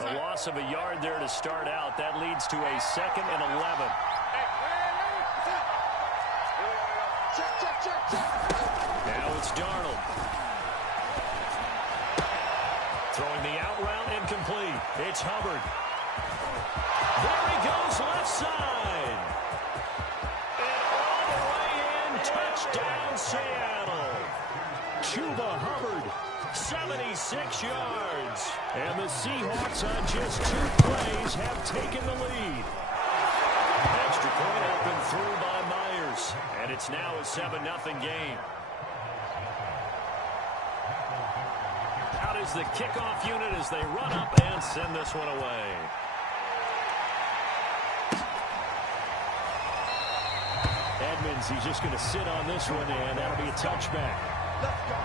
A loss of a yard there to start out. That leads to a 2nd and 11. Now it's Darnold. Throwing the out route incomplete. It's Hubbard. There he goes, left side. And all the way in, touchdown Seattle. Chuba Hubbard, 76 yards. And the Seahawks on just 2 plays have taken the lead. Extra point has been through by Myers. And it's now a 7-0 game. Out is the kickoff unit as they run up and send this one away. Edmonds, he's just going to sit on this one, and that'll be a touchback. Let's go.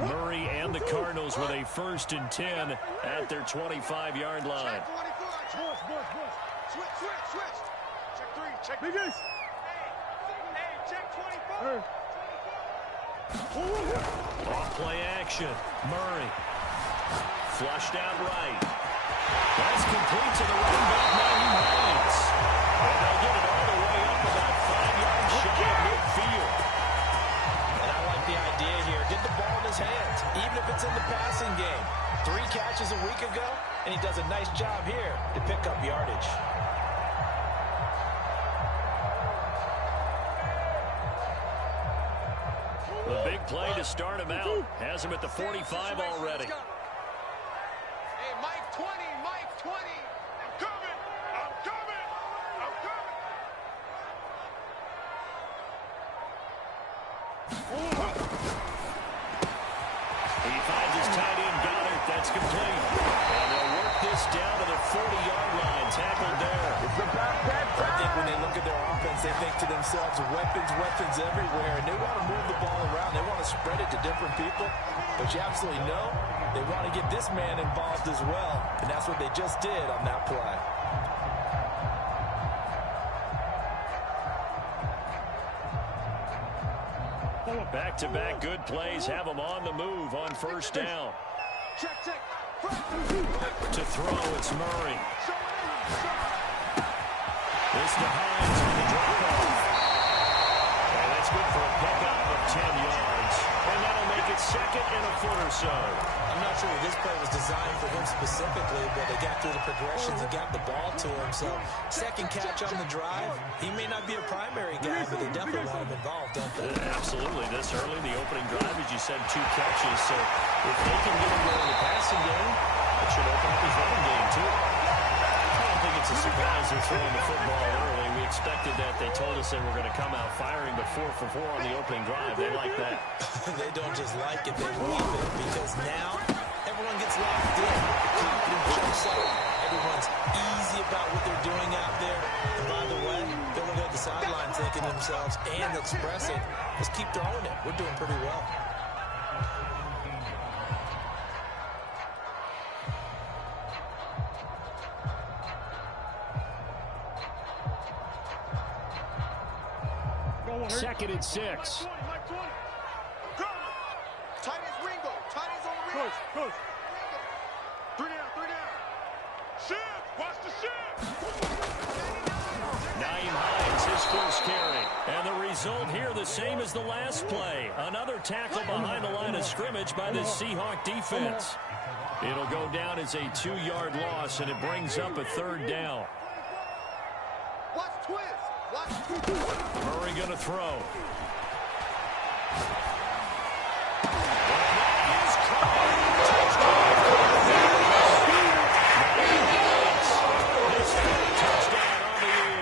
Murray and the Cardinals with a 1st and 10 at their 25-yard line. Switch. Check 3. Check biggest. Hey, check 24. Off play action. Murray. Flushed out right. That's complete to the running back, Naeem Hines. And they'll get it all the way up about 5 yards shy of midfield. And I like the idea here. Get the ball in his hands, even if it's in the passing game. 3 catches a week ago, and he does a nice job here to pick up yardage. The big play to start him out. Has him at the 45 already. Hey, Mike 20, Mike 20. I'm coming. He finds his tight end, Goddard. That's complete. And they'll work this down to the 40-yard line. Tackled there. I think when they look at their offense, they think to themselves, weapons everywhere. And they want to move the ball around. They want to spread it to different people. But you absolutely know they want to get this man involved as well. And that's what they just did on that play. Back-to-back good plays have him on the move on 1st down. Check. To throw, it's Murray. This to Hines on the drop-off. And that's good for a pickup of 10 yards. And that'll make it 2nd and a foot or so. I'm not sure if this play was designed for him specifically, but they got through the progressions and got the ball to him. So, 2nd catch on the drive. He may not be a primary guy, but they definitely want him involved, don't they? Absolutely. This early, the opening drive, as you said, 2 catches. So, if they can get him going in the passing game, that should open up his running game, too. I don't think it's a surprise they're throwing the football early. We expected that. They told us they were going to come out firing, but 4 for 4 on the opening drive. They like that. They don't just like it, they love it, because now everyone gets locked in. Confidence jumps up. Everyone's easy about what they're doing out there. And by the way, they're looking at the sideline thinking to themselves and expressing, just keep throwing it. We're doing pretty well. Second and 6. Mike 20. Tight ends Ringo. Tight ends on Ringo. Coach. 3 down. Shift. Watch the shift. Naeem Hines, his first carry. And the result here the same as the last play. Another tackle behind the line of scrimmage by the Seahawk defense. It'll go down as a 2-yard loss, and it brings up a 3rd down. Watch twist. Murray going to throw. Touchdown on the year.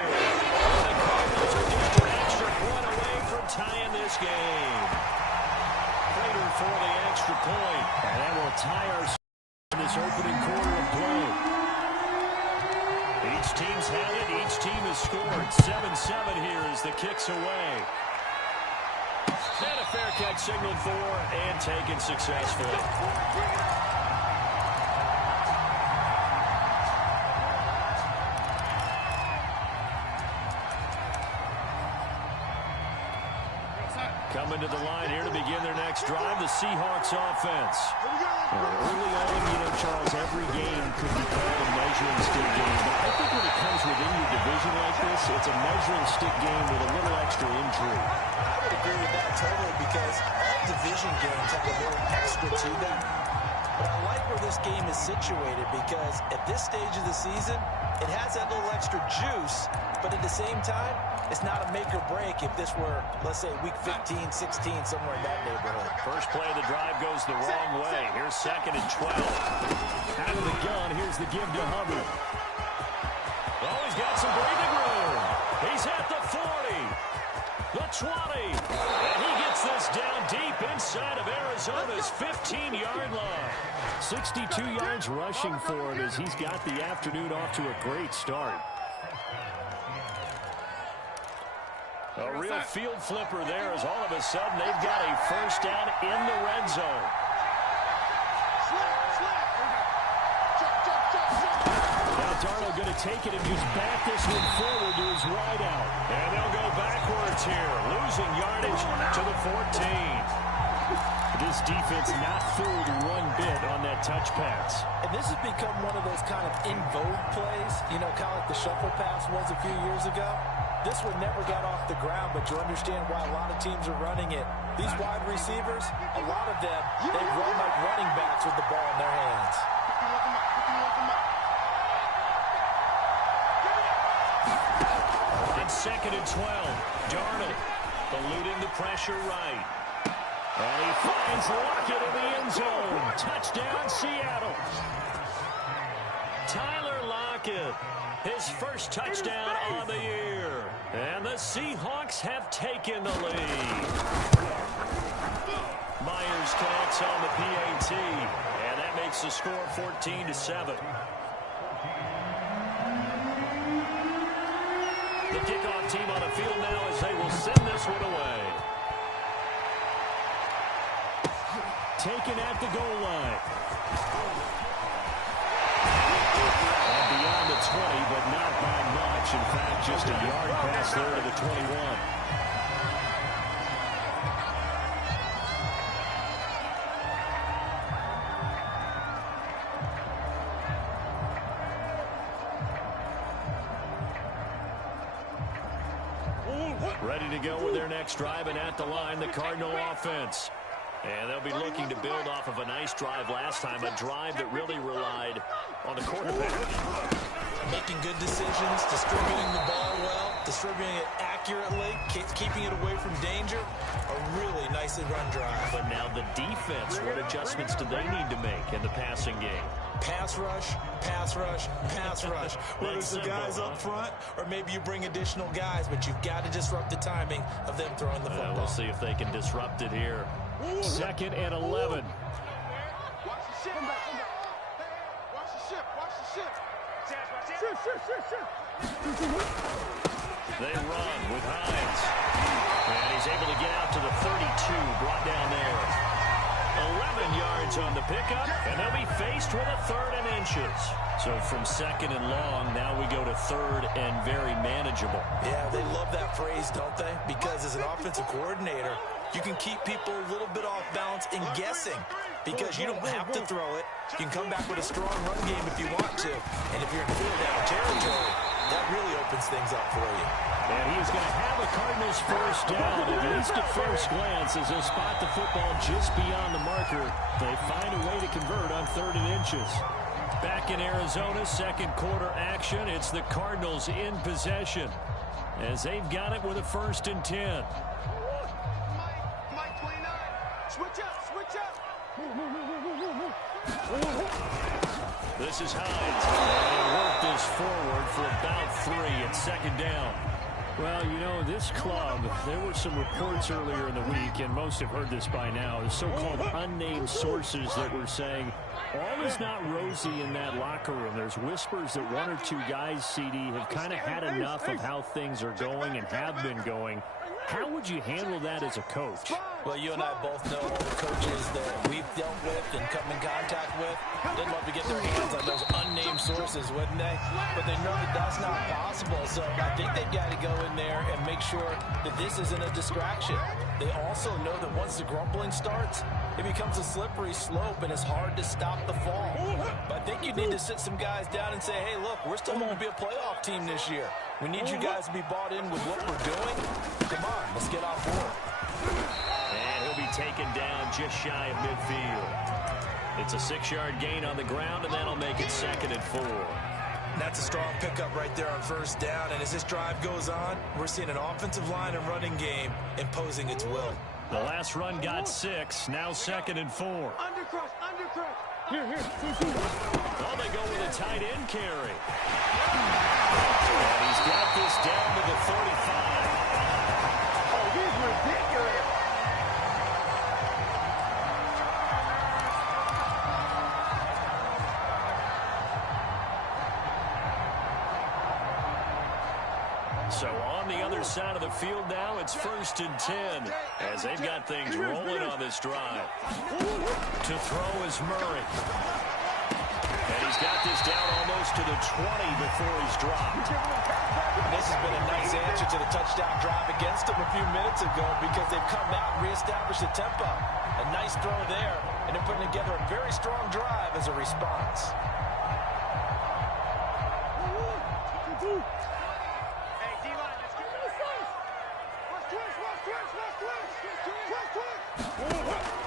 The Cardinals are just an extra point away from tying this game. Prater for the extra point. And that will tie our in this opening quarter of play. Each team's had it. Each team has scored. 7-7 here as the kick's away. And a fair catch signaled for and taken successfully. Coming to the line here to begin their next drive, the Seahawks offense. Early on, Charles, every game could be called a measuring stick game. But I think when it comes within your division like this, it's a measuring stick game with a little extra intrigue. I would agree with that totally because all division games have a little extra to them. But I like where this game is situated because at this stage of the season, it has that little extra juice, but at the same time, it's not a make or break if this were, let's say, week 15, 16, somewhere in that neighborhood. First play of the drive goes the wrong way. Here's 2nd and 12. Out of the gun, here's the give to Hubbard. Oh, he's got some breathing room. He's at the 40, the 20, and he gets this down deep inside of Arizona's 15-yard line. 62 yards rushing for him as he's got the afternoon off to a great start. A real field flipper there as all of a sudden they've got a first down in the red zone. Now Darnold going to take it and just back this one forward to his wide out. And they'll go backwards here, losing yardage to the 14. This defense not fooled one bit on that touch pass. And this has become one of those kind of in vogue plays, kind of like the shuffle pass was a few years ago. This one never got off the ground, but you understand why a lot of teams are running it. These wide receivers, a lot of them, they run like running backs with the ball in their hands. On 2nd and 12, Darnold eluding the pressure right. And he finds Lockett in the end zone. Touchdown, Seattle. Tyler Lockett, his first touchdown on the year. And the Seahawks have taken the lead. Myers connects on the PAT, and that makes the score 14-7. The kickoff team on the field now as they will send this one away. Taken at the goal line. Beyond the 20, but not by much. In fact, just a yard pass there to the 21. Ready to go with their next drive, and at the line, the Cardinal offense. And they'll be looking to build off of a nice drive last time, a drive that really relied on the quarterback. Making good decisions, distributing the ball well, distributing it accurately, keeping it away from danger. A really nicely run drive. But now the defense, what adjustments do they need to make in the passing game? Pass rush, pass rush, pass rush. Whether it's the guys up front or maybe you bring additional guys, but you've got to disrupt the timing of them throwing the football. We'll see if they can disrupt it here. 2nd and 11. Watch the ship. Watch the ship. Watch the ship. They run with Hines. And he's able to get out to the 32, brought down there. 11 yards on the pickup, and they'll be faced with a 3rd and inches. So from 2nd and long, now we go to 3rd and very manageable. Yeah, they love that phrase, don't they? Because as an offensive coordinator, you can keep people a little bit off balance and guessing because you don't have to throw it. You can come back with a strong run game if you want to. And if you're in 4-down territory, that really opens things up for you. And he's going to have a Cardinals first down, at least at first glance, as they'll spot the football just beyond the marker. They find a way to convert on 3rd and inches. Back in Arizona, 2nd quarter action. It's the Cardinals in possession as they've got it with a 1st and 10. Mike 29. Switch up. This is Hines. They work this forward for about 3 at 2nd down. Well, you know, this club, there were some reports earlier in the week, and most have heard this by now, the so-called unnamed sources that were saying all is not rosy in that locker room. There's whispers that one or two guys, CD, have kind of had enough of how things are going and have been going. How would you handle that as a coach? Well, you and I both know all the coaches that we've dealt with and come in contact with. They'd love to get their hands on those unnamed sources, wouldn't they? But they know that that's not possible. So I think they've got to go in there and make sure that this isn't a distraction. They also know that once the grumbling starts, it becomes a slippery slope and it's hard to stop the fall. But I think you need to sit some guys down and say, hey, look, we're still going to be a playoff team this year. We need you guys to be bought in with what we're doing. Come on, let's get off board. And he'll be taken down just shy of midfield. It's a 6-yard gain on the ground, and that'll make it 2nd and 4. That's a strong pickup right there on first down. And as this drive goes on, we're seeing an offensive line and running game imposing its will. The last run got 6. Now 2nd and 4. Undercrush, undercrush. Here. Well, they go with a tight end carry. And he's got this down to the 35. Oh, he's ridiculous. So on the other side of the field now, it's 1st and 10 as they've got things rolling on this drive. To throw is Murray. And he's got this down almost to the 20 before he's dropped. This has been a nice answer to the touchdown drive against them a few minutes ago because they've come out and reestablished the tempo. A nice throw there, and they're putting together a very strong drive as a response.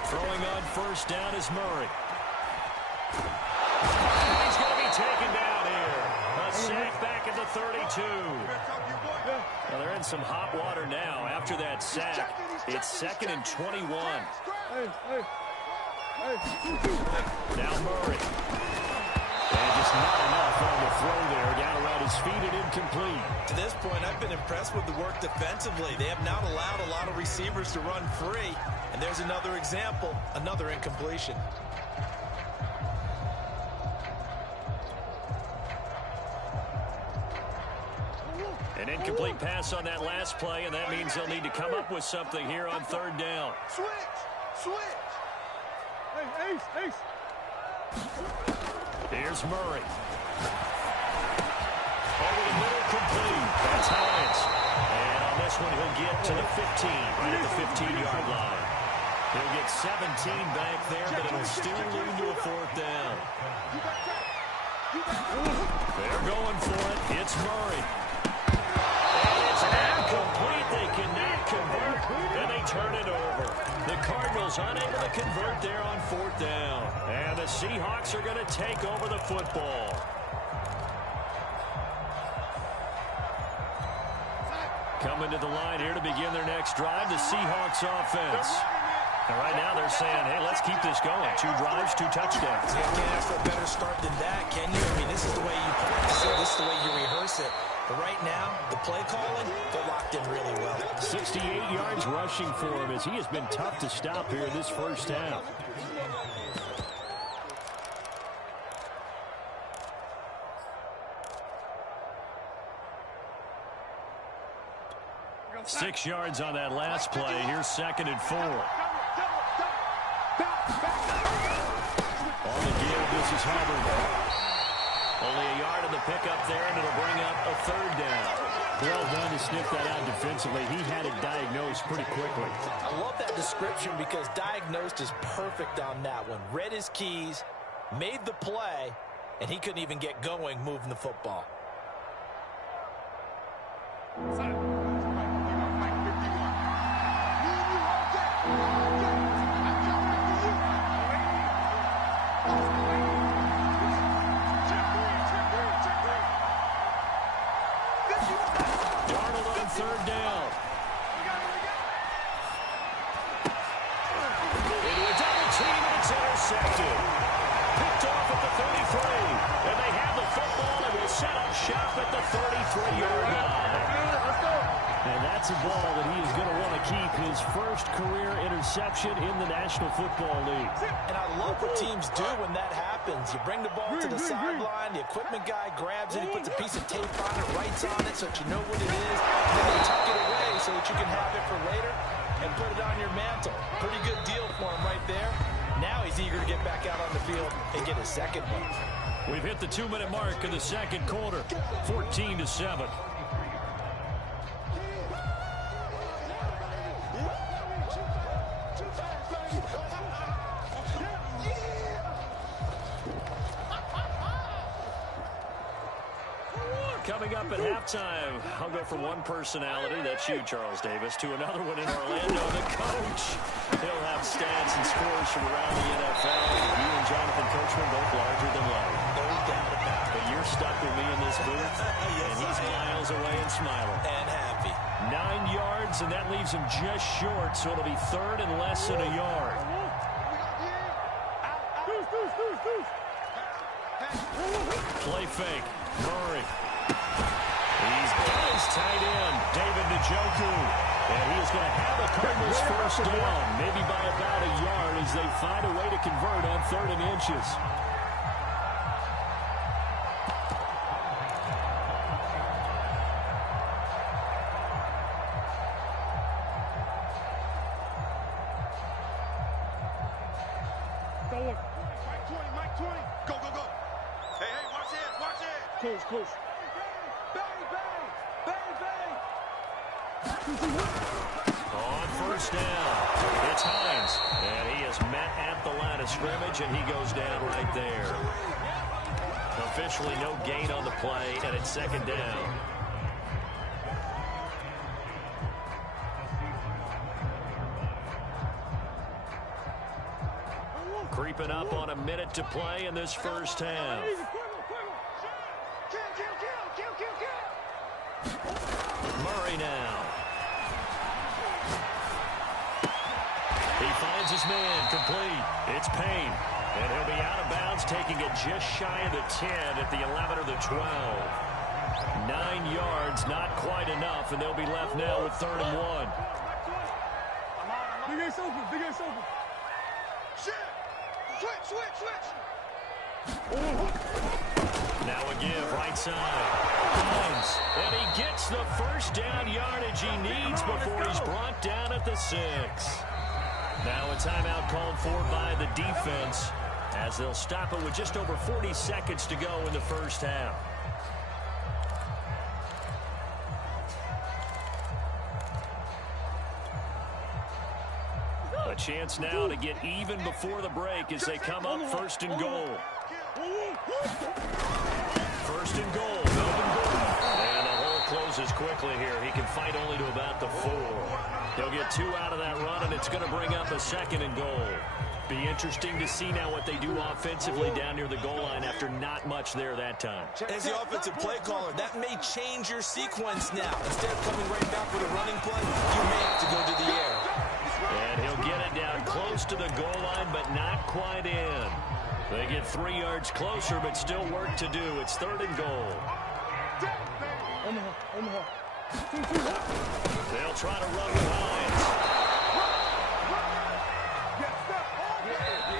Throwing on first down is Murray. And he's going to be taken down here. A sack back at the 32. Well, they're in some hot water now after that sack. It's 2nd and 21. Now Murray. And just not enough on the throw there. Down around his feet and incomplete. To this point, I've been impressed with the work defensively. They have not allowed a lot of receivers to run free. And there's another example, another incompletion. An incomplete pass on that last play, and that means they'll need to come up with something here on 3rd down. Switch. Hey, Ace. Here's Murray. Over the middle, complete. That's Hines. And on this one, he'll get to the 15, right at the 15-yard line. He'll get 17 back there, but it'll still lead to a 4th down. They're going for it. It's Murray. And it's incomplete. They cannot convert, and they turn it over. The Cardinals unable to convert there on 4th down. And the Seahawks are going to take over the football. Coming to the line here to begin their next drive, the Seahawks offense. And right now they're saying, hey, let's keep this going. 2 drives, 2 touchdowns. You can't ask for a better start than that, can you? I mean, this is the way you practice it. This is the way you rehearse it. But right now, the play calling, they're locked in really well. 68 yards rushing for him as he has been tough to stop here this first half. Six yards on that last play. Here's 2nd and 4. On the give, this is Hubbard. Only a yard in the pickup there, and it'll bring up a 3rd down. Well done to sniff that out defensively. He had it diagnosed pretty quickly. I love that description because diagnosed is perfect on that one. Read his keys, made the play, and he couldn't even get going moving the football. Shop at the 33-yard line. And that's a ball that he is going to want to keep, his first career interception in the National Football League. And I love what teams do when that happens. You bring the ball to the sideline, the equipment guy grabs it, he puts a piece of tape on it, writes on it so that you know what it is, and then they tuck it away so that you can have it for later and put it on your mantle. Pretty good deal for him right there. Now he's eager to get back out on the field and get his second one. We've hit the 2-minute mark of the second quarter, 14-7. Coming up at halftime, I'll go from one personality, that's you, Charles Davis, to another one in Orlando, the coach. He'll have stats and scores from around the NFL. You and Jonathan Coachman both larger than life. No doubt about it. But you're stuck with me in this booth, and he's miles away and smiling. And happy. 9 yards, and that leaves him just short, so it'll be third and less than a yard. Play fake. Murray. He's got his tight end, David Njoku. And he is going to have a Cardinals first down, maybe by about a yard as they find a way to convert on 3rd and inches. Mike 20. Go. Hey, watch it. Close. On first down, it's Hines. And he is met at the line of scrimmage, and he goes down right there. Officially no gain on the play, and it's second down. Creeping up on a minute to play in this first half. Murray now. He finds his man complete. It's Payne. And he'll be out of bounds, taking it just shy of the 10 at the 11 or the 12. 9 yards, not quite enough, and they'll be left now with 3rd and 1. Big ace open. Switch. Now a give, right side. Hines. And he gets the first down yardage he needs before he's brought down at the 6. Now a timeout called for by the defense as they'll stop it with just over 40 seconds to go in the first half. A chance now to get even before the break as they come up 1st and goal. 1st and goal. Melvin Gordon. And the hole closes quickly here. He can fight only to about the 4. He'll get 2 out of that run, and it's going to bring up a 2nd and goal. Be interesting to see now what they do offensively down near the goal line after not much there that time. As the offensive play caller, that may change your sequence now. Instead of coming right back with a running play, you may have to go to the air. And he'll get it down close to the goal line, but not quite in. They get 3 yards closer, but still work to do. It's 3rd and goal. They'll try to run with Hines.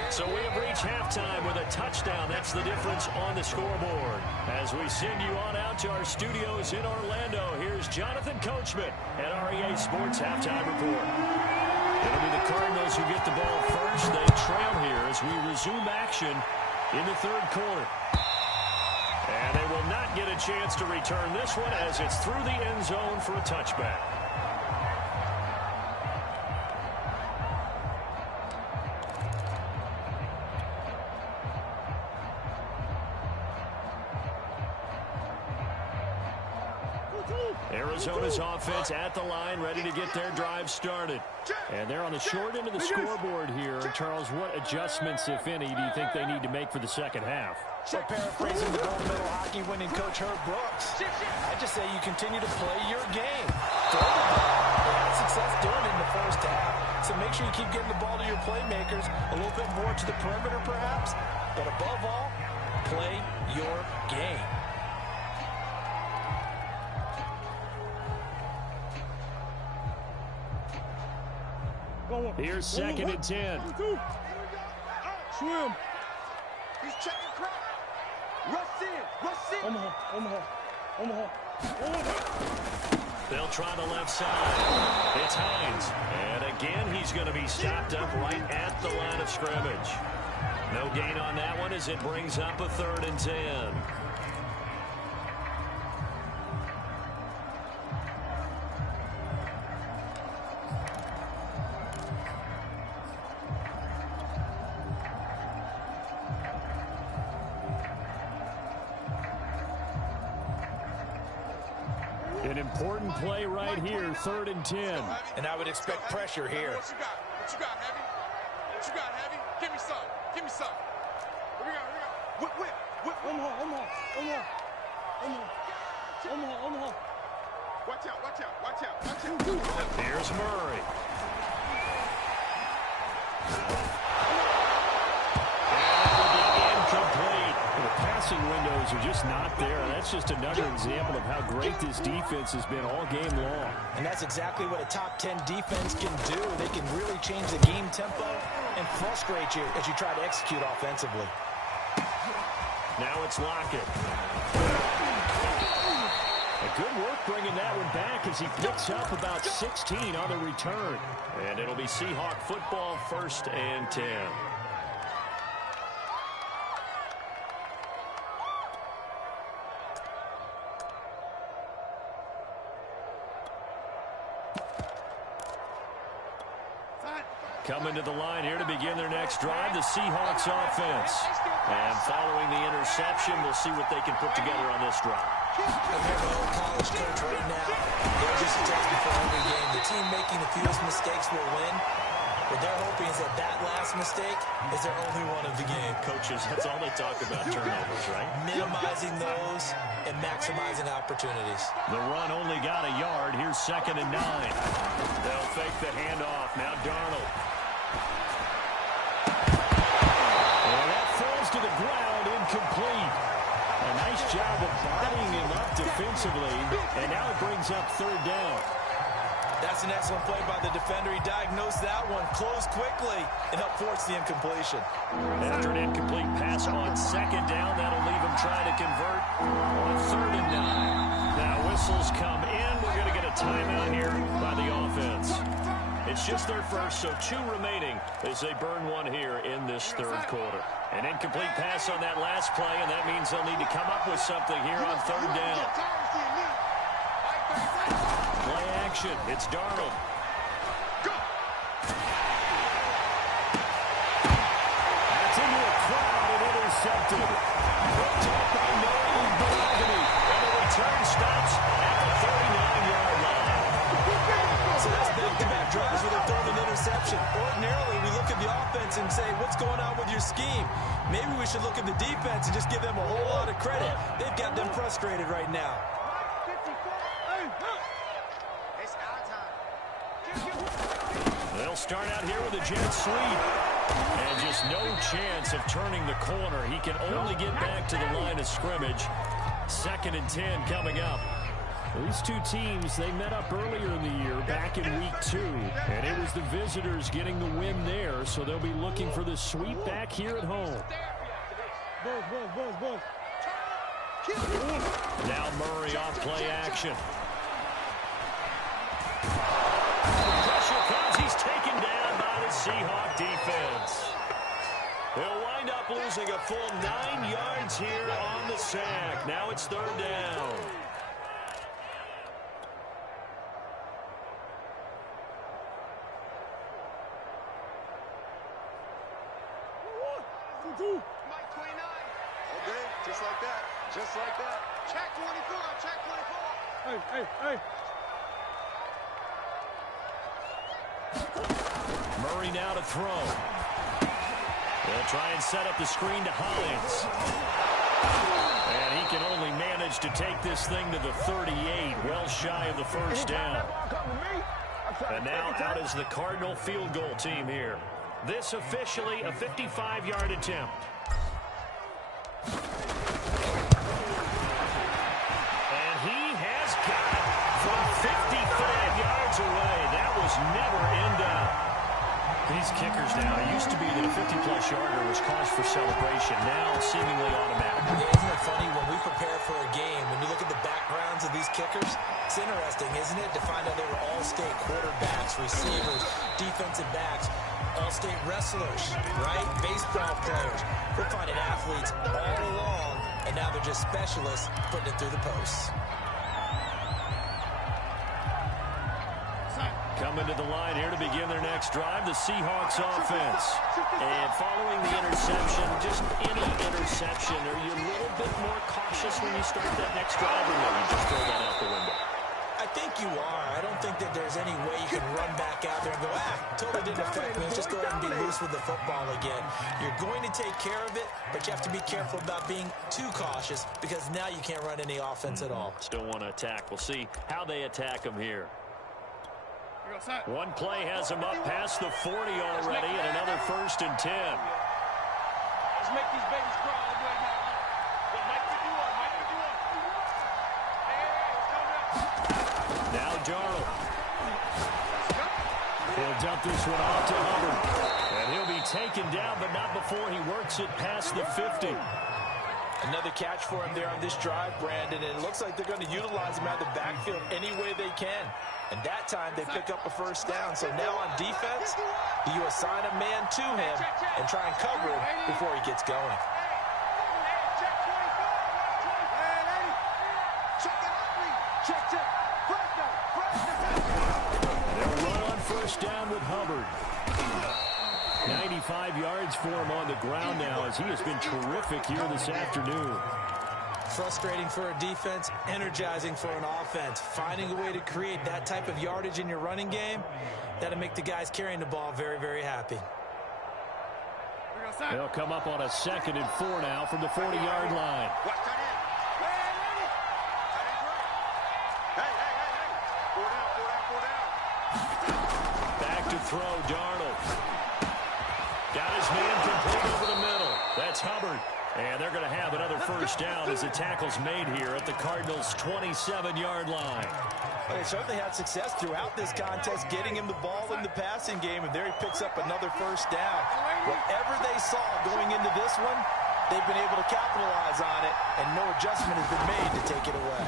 So we have reached halftime with a touchdown. That's the difference on the scoreboard. As we send you on out to our studios in Orlando, here's Jonathan Coachman at REA Sports Halftime Report. It'll be the Cardinals who get the ball first. They trail here as we resume action in the 3rd quarter. And they will not get a chance to return this one as it's through the end zone for a touchback. Arizona's offense at the line, ready to get their drive started. And they're on the short end of the scoreboard here. Charles, what adjustments, if any, do you think they need to make for the second half? So paraphrasing the gold medal hockey winning coach Herb Brooks, I just say you continue to play your game. Throw the ball. They had success doing it in the first half. So make sure you keep getting the ball to your playmakers, a little bit more to the perimeter perhaps. But above all, play your game. Here's 2nd and 10. Swim. He's checking crap. Rush in. Omaha. They'll try the left side. It's Hines. And again, he's going to be stopped up right at the line of scrimmage. No gain on that one as it brings up a 3rd and 10. An important play right here, 3rd and 10. And I would expect pressure here. What you got, Heavy? What you got, Heavy? Give me some. Here we go. Whip. Omaha. Watch out. Here's Murray. Incomplete. The passing windows are just not there. That's just another example of how great this defense has been all game long. And that's exactly what a top 10 defense can do. They can really change the game tempo and frustrate you as you try to execute offensively. Now it's Lockett. A good work bringing that one back as he picks up about 16 on the return. And it'll be Seahawk football, 1st and 10. Coming to the line here to begin their next drive, the Seahawks offense. And following the interception, we'll see what they can put together on this drive. I'm here my old college coach right now. They're just a test before every game. The team making the fewest mistakes will win. What they're hoping is that last mistake is their only one of the game. Coaches, that's all they talk about, turnovers, right? Minimizing those and maximizing opportunities. The run only got a yard. Here's 2nd and 9. They'll fake the handoff. Now Darnold. Well, that falls to the ground, incomplete. A nice job of bodying him up defensively, and now it brings up 3rd down. That's an excellent play by the defender. He diagnosed that one, closed quickly, and helped force the incompletion. After an incomplete pass on 2nd down, that'll leave him trying to convert on 3rd and 9. Now whistles come in. We're going to get a timeout here by the offense. It's just their first, so 2 remaining as they burn one here in this 3rd quarter. An incomplete pass on that last play, and that means they'll need to come up with something here on 3rd down. Play action. It's Darnold. That's into a crowd and intercepted. Picked up by Nolan Bologna, and the return stops at the 39-yard line. So that's back-to-back drives where they're throwing an interception. Ordinarily, we look at the offense and say, what's going on with your scheme? Maybe we should look at the defense and just give them a whole lot of credit. They've got them frustrated right now. They'll start out here with a jet sweep. And just no chance of turning the corner. He can only get back to the line of scrimmage. 2nd and 10 coming up. These 2 teams, they met up earlier in the year, back in week 2. And it was the visitors getting the win there, so they'll be looking for the sweep back here at home. Now Murray off play action. Pressure comes. He's taken down by the Seahawk defense. They'll wind up losing a full 9 yards here on the sack. Now it's 3rd down. Mike 29. Okay, just like that. Just like that. Check 24. Check 24. Murray now to throw. They'll try and set up the screen to Hines. And he can only manage to take this thing to the 38, well shy of the 1st down. And now out is the Cardinal field goal team here. This officially a 55-yard attempt. And he has got it from 55 yards away. That was never in doubt. These kickers now, it used to be that a 50-plus yarder was cause for celebration. Now, seemingly automatic. Yeah, isn't it funny when we prepare for a game, when you look at the backgrounds of these kickers, it's interesting, isn't it, to find out they were all-state quarterbacks, receivers, defensive backs, all-state wrestlers, right? Baseball players. We're finding athletes all along, and now they're just specialists putting it through the posts. Coming to the line here to begin their next drive, the Seahawks offense. And following the interception, just any interception, are you a little bit more cautious when you start that next drive, or no, you just throw that out the window? I think you are. I don't think that there's any way you can run back out there and go, totally didn't affect me. Let's just go ahead and be loose with the football again. You're going to take care of it, but you have to be careful about being too cautious because now you can't run any offense at all. Still want to attack. We'll see how they attack them here. One play has him up past the 40 already, and another 1st and 10. Let's make these babies crawl all the way now. Mike, Now Darnold. He'll dump this one off to Hubbard. And he'll be taken down, but not before he works it past the 50. Another catch for him there on this drive, Brandon. And it looks like they're going to utilize him out of the backfield any way they can. And that time they pick up a 1st down. So now on defense, do you assign a man to him and try and cover him before he gets going? They'll run on 1st down with Hubbard. 95 yards for him on the ground now as he has been terrific here this afternoon. Frustrating for a defense, energizing for an offense. Finding a way to create that type of yardage in your running game, that'll make the guys carrying the ball very, very happy. They'll come up on a 2nd and 4 now from the 40-yard line. Back to throw, Darnold. Got his man complete over the middle. That's Hubbard. And they're going to have another 1st down as the tackle's made here at the Cardinals' 27-yard line. They certainly had success throughout this contest, getting him the ball in the passing game, and there he picks up another 1st down. Whatever they saw going into this one, they've been able to capitalize on it, and no adjustment has been made to take it away.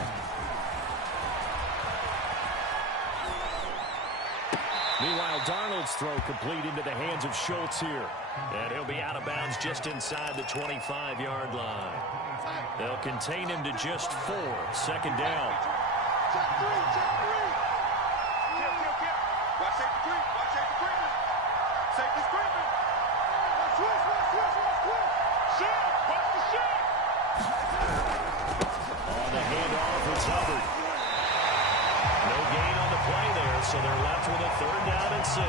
Meanwhile, Darnold's throw complete into the hands of Schultz here. And he'll be out of bounds just inside the 25-yard line. They'll contain him to just 4. 2nd down. Check 3. Watch safety creeping. Safety's creeping. Watch Shift. Watch the shift. On the handoff, it's Hubbard. No gain on the play there, so they're left with a 3rd down and 6.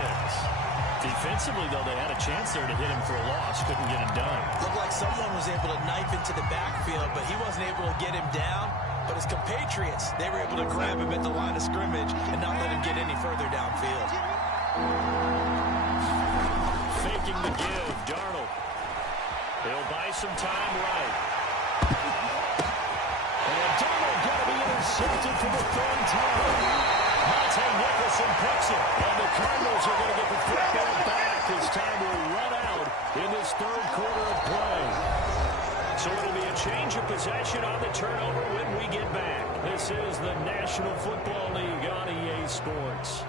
Defensively, though, they had a chance there to hit him for a loss. Couldn't get it done. Looked like someone was able to knife into the backfield, but he wasn't able to get him down. But his compatriots, they were able to grab him at the line of scrimmage and not let him get any further downfield. Faking the give, Darnold. He'll buy some time right. And Darnold got to be intercepted for the 3rd time. Monte Nicholson picks it, and the Cardinals are going to get the football back as time will run out in this 3rd quarter of play. So it'll be a change of possession on the turnover when we get back. This is the National Football League on EA Sports.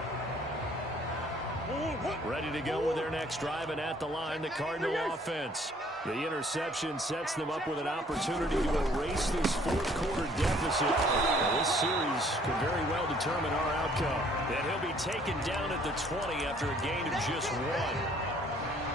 Ready to go with their next drive, and at the line, the Cardinal offense. The interception sets them up with an opportunity to erase this 4th quarter deficit. Now, this series could very well determine our outcome. And he'll be taken down at the 20 after a gain of just 1.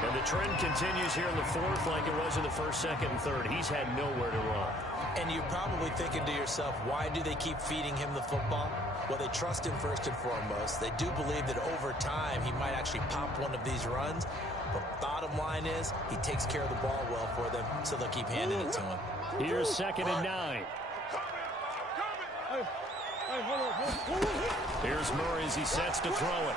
And the trend continues here in the 4th like it was in the 1st, 2nd, and 3rd. He's had nowhere to run. And you're probably thinking to yourself, why do they keep feeding him the football? Well, they trust him first and foremost. They do believe that over time he might actually pop one of these runs. But bottom line is he takes care of the ball well for them, so they'll keep handing it to him. Here's 2nd and 9. Here's Murray as he sets to throw it.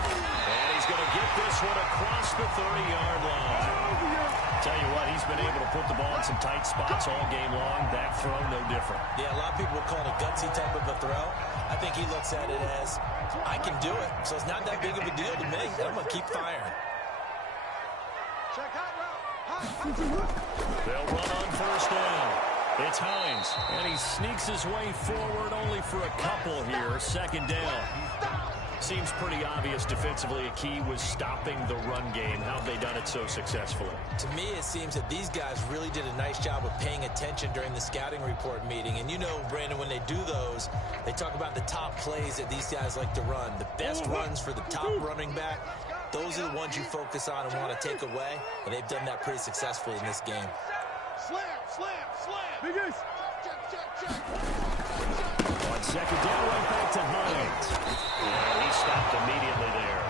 And he's going to get this one across the 30-yard line. Tell you what, he's been able to put the ball in some tight spots all game long. That throw, no different. Yeah, a lot of people would call it a gutsy type of a throw. I think he looks at it as, I can do it, so it's not that big of a deal to me. I'm going to keep firing. They'll run on first down. It's Hines, and he sneaks his way forward only for a couple here. Second down. Seems pretty obvious defensively. A key was stopping the run game. How have they done it so successfully? To me, it seems that these guys really did a nice job of paying attention during the scouting report meeting. And you know, Brandon, when they do those, they talk about the top plays that these guys like to run. The best runs for the top running back. Those are the ones you focus on and want to take away. And they've done that pretty successfully in this game. Slam, slam, slam. Biggest. On second down, right back to Hines. Yeah, he stopped immediately there.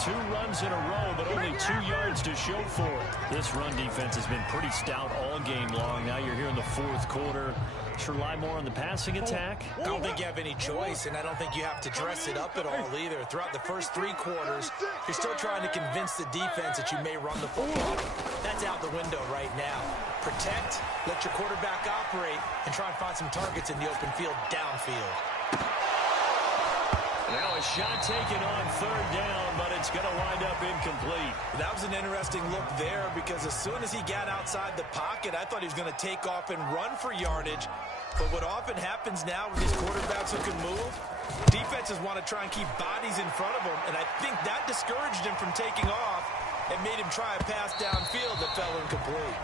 2 runs in a row, but only 2 yards to show for it. This run defense has been pretty stout all game long. Now you're here in the fourth quarter. Should rely more on the passing attack. I don't think you have any choice, and I don't think you have to dress it up at all either. Throughout the first 3 quarters, you're still trying to convince the defense that you may run the football. That's out the window right now. Protect, let your quarterback operate, and try and find some targets in the open field downfield. Now a shot taken on third down, but it's going to wind up incomplete. That was an interesting look there because as soon as he got outside the pocket, I thought he was going to take off and run for yardage. But what often happens now with these quarterbacks who can move, defenses want to try and keep bodies in front of them, and I think that discouraged him from taking off and made him try a pass downfield that fell incomplete.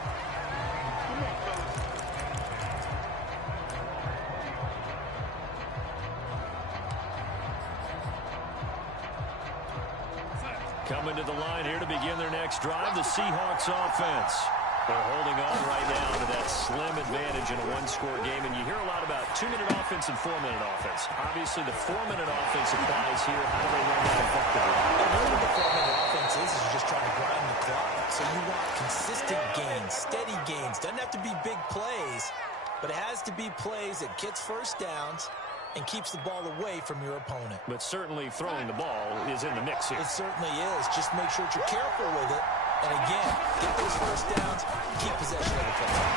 Coming to the line here to begin their next drive, the Seahawks offense. They're holding on right now to that slim advantage in a one-score game, and you hear a lot about 2-minute offense and 4-minute offense. Obviously, the 4-minute offense applies here. How do they run that effectively? Really, the 4-minute offense is you're just trying to grind the clock. So you want consistent gains, steady gains. Doesn't have to be big plays, but it has to be plays that gets first downs and keeps the ball away from your opponent. But certainly throwing the ball is in the mix here. It certainly is. Just make sure that you're careful with it. And again, get those first downs, keep possession of the football.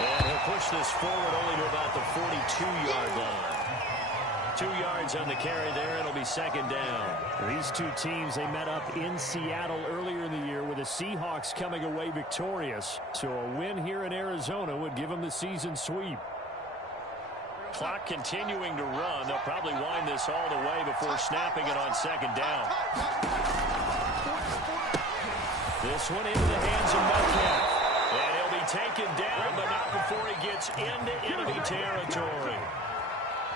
And he'll push this forward only to about the 42-yard line. 2 yards on the carry there. It'll be second down. These two teams, they met up in Seattle earlier in the year with the Seahawks coming away victorious. So a win here in Arizona would give them the season sweep. Clock continuing to run. They'll probably wind this all the way before snapping it on second down. This one into the hands of Metcalf. And he'll be taken down, but not before he gets into enemy territory.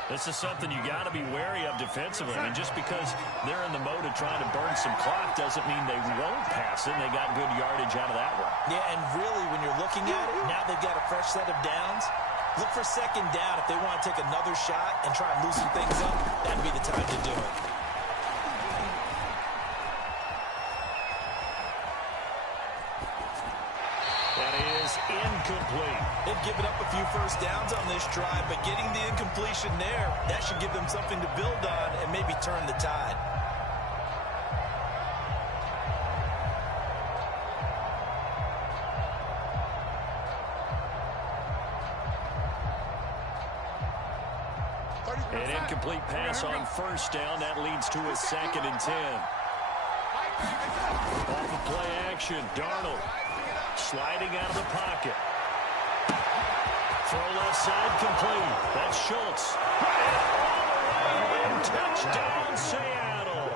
This is something you got to be wary of defensively. I mean, just because they're in the mode of trying to burn some clock doesn't mean they won't pass it. They got good yardage out of that one. Yeah, and really, when you're looking at it, now they've got a fresh set of downs. Look for second down if they want to take another shot and try and loosen things up. That'd be the time to do it. That is incomplete. They've given up a few first downs on this drive, but getting the incompletion there, that should give them something to build on and maybe turn the tide. An incomplete pass on first down. That leads to a 2nd and 10. Off of play action, Darnold sliding out of the pocket. Throw left side complete. That's Schultz. And touchdown, Seattle.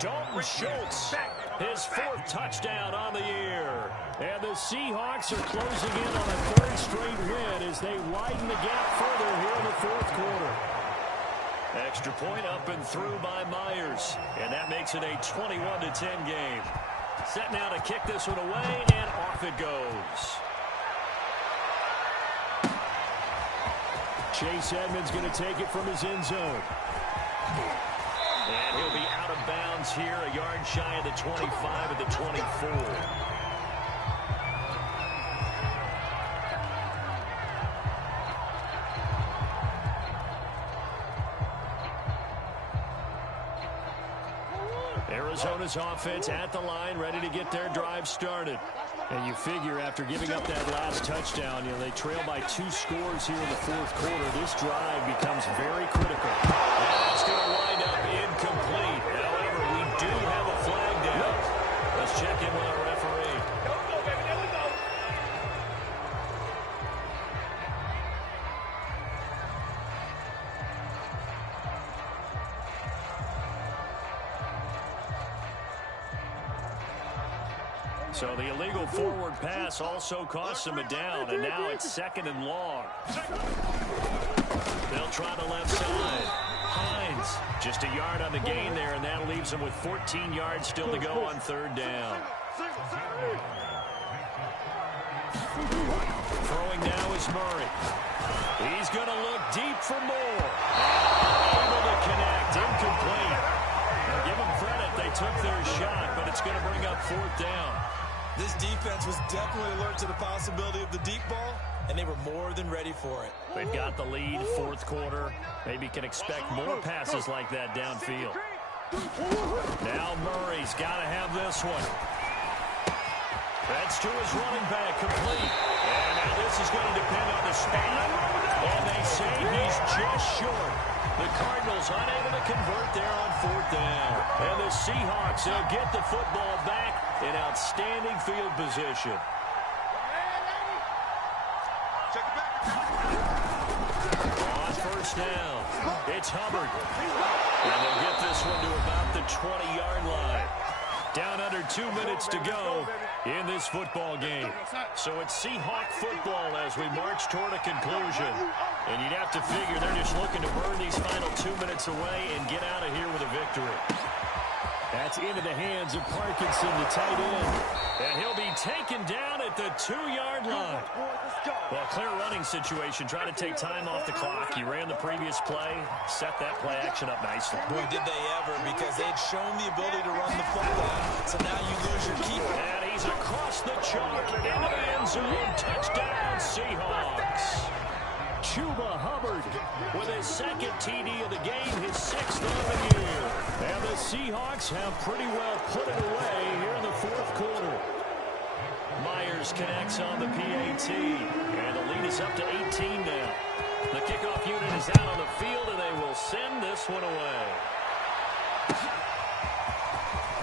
Dalton Schultz, his 4th touchdown on the year. And the Seahawks are closing in on a 3rd straight win as they widen the gap further here in the 4th quarter. Extra point up and through by Myers. And that makes it a 21-10 game. Set now to kick this one away, and off it goes. Chase Edmonds going to take it from his end zone. And he'll be out of bounds here, a yard shy of the 25 of the 24. Arizona's offense at the line, ready to get their drive started. And you figure after giving up that last touchdown, they trail by 2 scores here in the fourth quarter. This drive becomes very critical. That's going to wind up incomplete. However, we do have a flag down. Let's check in with our referee. There we go, baby. There we go. So the illegal forward pass also costs him a down, and now it's 2nd and long. They'll try the left side. Hines, just a yard on the gain there, and that leaves him with 14 yards still to go on 3rd down. Throwing now is Murray. He's going to look deep for more. Able to connect, incomplete. Now give them credit, they took their shot, but it's going to bring up 4th down. This defense was definitely alert to the possibility of the deep ball, and they were more than ready for it. They've got the lead, 4th quarter. Maybe can expect more passes like that downfield. Now Murray's got to have this one. That's to his running back, complete. And now this is going to depend on the spot. And they say he's just short. The Cardinals unable to convert there on 4th down. And the Seahawks, they'll get the football back in outstanding field position. On 1st down, it's Hubbard. And they'll get this one to about the 20-yard line. Down under 2 minutes to go in this football game. So it's Seahawk football as we march toward a conclusion. And you'd have to figure they're just looking to burn these final 2 minutes away and get out of here with a victory. That's into the hands of Parkinson, the tight end. And he'll be taken down at the 2-yard line. Well, clear running situation. Try to take time off the clock. He ran the previous play, set that play action up nicely. Boy, did they ever, because they'd shown the ability to run the football. So now you lose your keeper. And he's across the chalk into the end zone. Touchdown, Seahawks. Chuba Hubbard with his 2nd TD of the game, his 6th of the year. And the Seahawks have pretty well put it away here in the 4th quarter. Myers connects on the PAT, and the lead is up to 18 now. The kickoff unit is out on the field, and they will send this one away.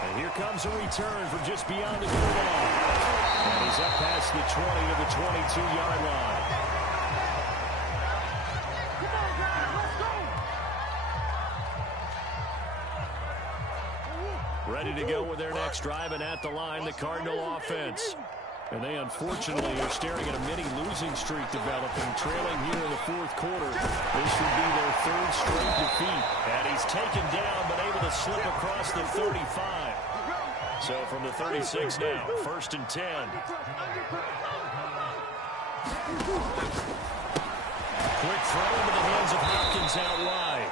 And here comes a return from just beyond the goal line. And he's up past the 20 to the 22-yard line. Ready to go with their next drive, and at the line, the Cardinal offense. And they unfortunately are staring at a mini losing streak developing, trailing here in the 4th quarter. This would be their 3rd straight defeat. And he's taken down, but able to slip across the 35. So from the 36 now, 1st and 10. Quick throw into the hands of Hopkins out wide.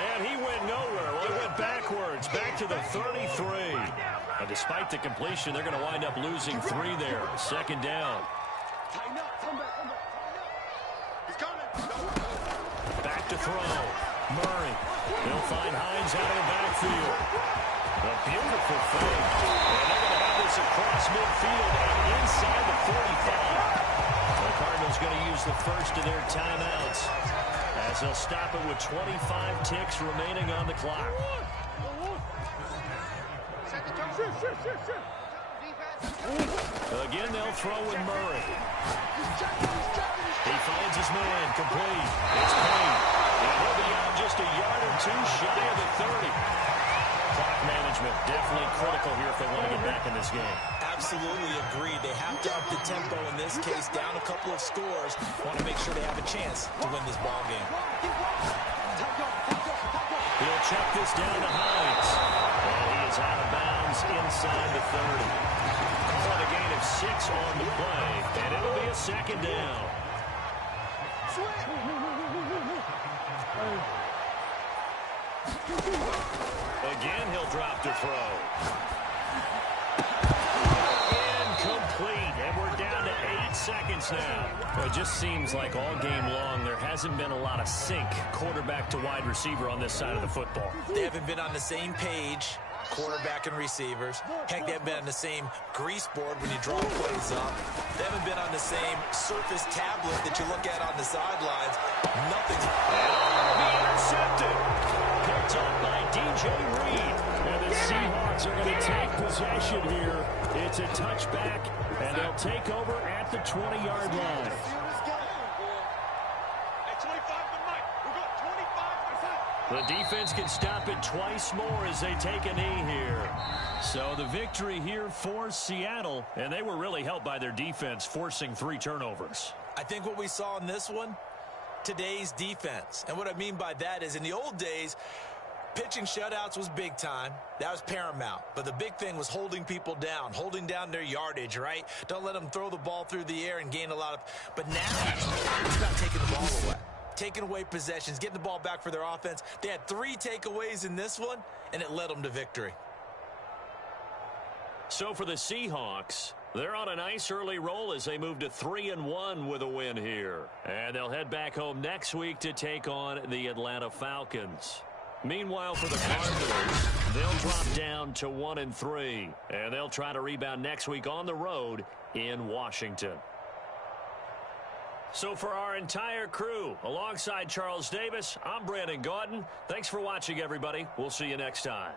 And he went nowhere. Well, he went backwards, back to the 33. And despite the completion, they're going to wind up losing 3 there. 2nd down. Back to throw. Murray. They'll find Hines out of the backfield. A beautiful fake. And they're going to have this across midfield and inside the 45. The Cardinals going to use the first of their timeouts as they'll stop it with 25 ticks remaining on the clock. Again, they'll throw with Murray. He finds his man, complete. It's Payne. And he'll be out just a yard or 2 shy of the 30. Clock management definitely critical here if they want to get back in this game. Absolutely agreed. They have to up the tempo in this case, down a couple of scores. Want to make sure they have a chance to win this ball game. He'll check this down to Hines. And he is out of bounds inside the 30. For the gain of 6 on the play, and it'll be a 2nd down. Again, he'll drop to throw. Incomplete, and we're down to 8 seconds now. Well, it just seems like all game long there hasn't been a lot of sync quarterback to wide receiver on this side of the football. They haven't been on the same page. quarterback and receivers. Heck, they haven't been on the same grease board when you draw plays up. They haven't been on the same surface tablet that you look at on the sidelines. Nothing's... That'll be intercepted. Picked up by DJ Reed. And the Seahawks are going to take possession here. It's a touchback, and they'll take over at the 20-yard line. The defense can stop it twice more as they take a knee here. So the victory here for Seattle, and they were really helped by their defense forcing 3 turnovers. I think what we saw in this one, today's defense. And what I mean by that is in the old days, pitching shutouts was big time. That was paramount. But the big thing was holding people down, holding down their yardage, right? Don't let them throw the ball through the air and gain a lot of... But now, it's about taking the ball away. Taking away possessions, getting the ball back for their offense. They had 3 takeaways in this one, and it led them to victory. So for the Seahawks, they're on a nice early roll as they move to 3-1 with a win here. And they'll head back home next week to take on the Atlanta Falcons. Meanwhile, for the Cardinals, they'll drop down to 1-3. And they'll try to rebound next week on the road in Washington. So for our entire crew, alongside Charles Davis, I'm Brandon Gaudin. Thanks for watching, everybody. We'll see you next time.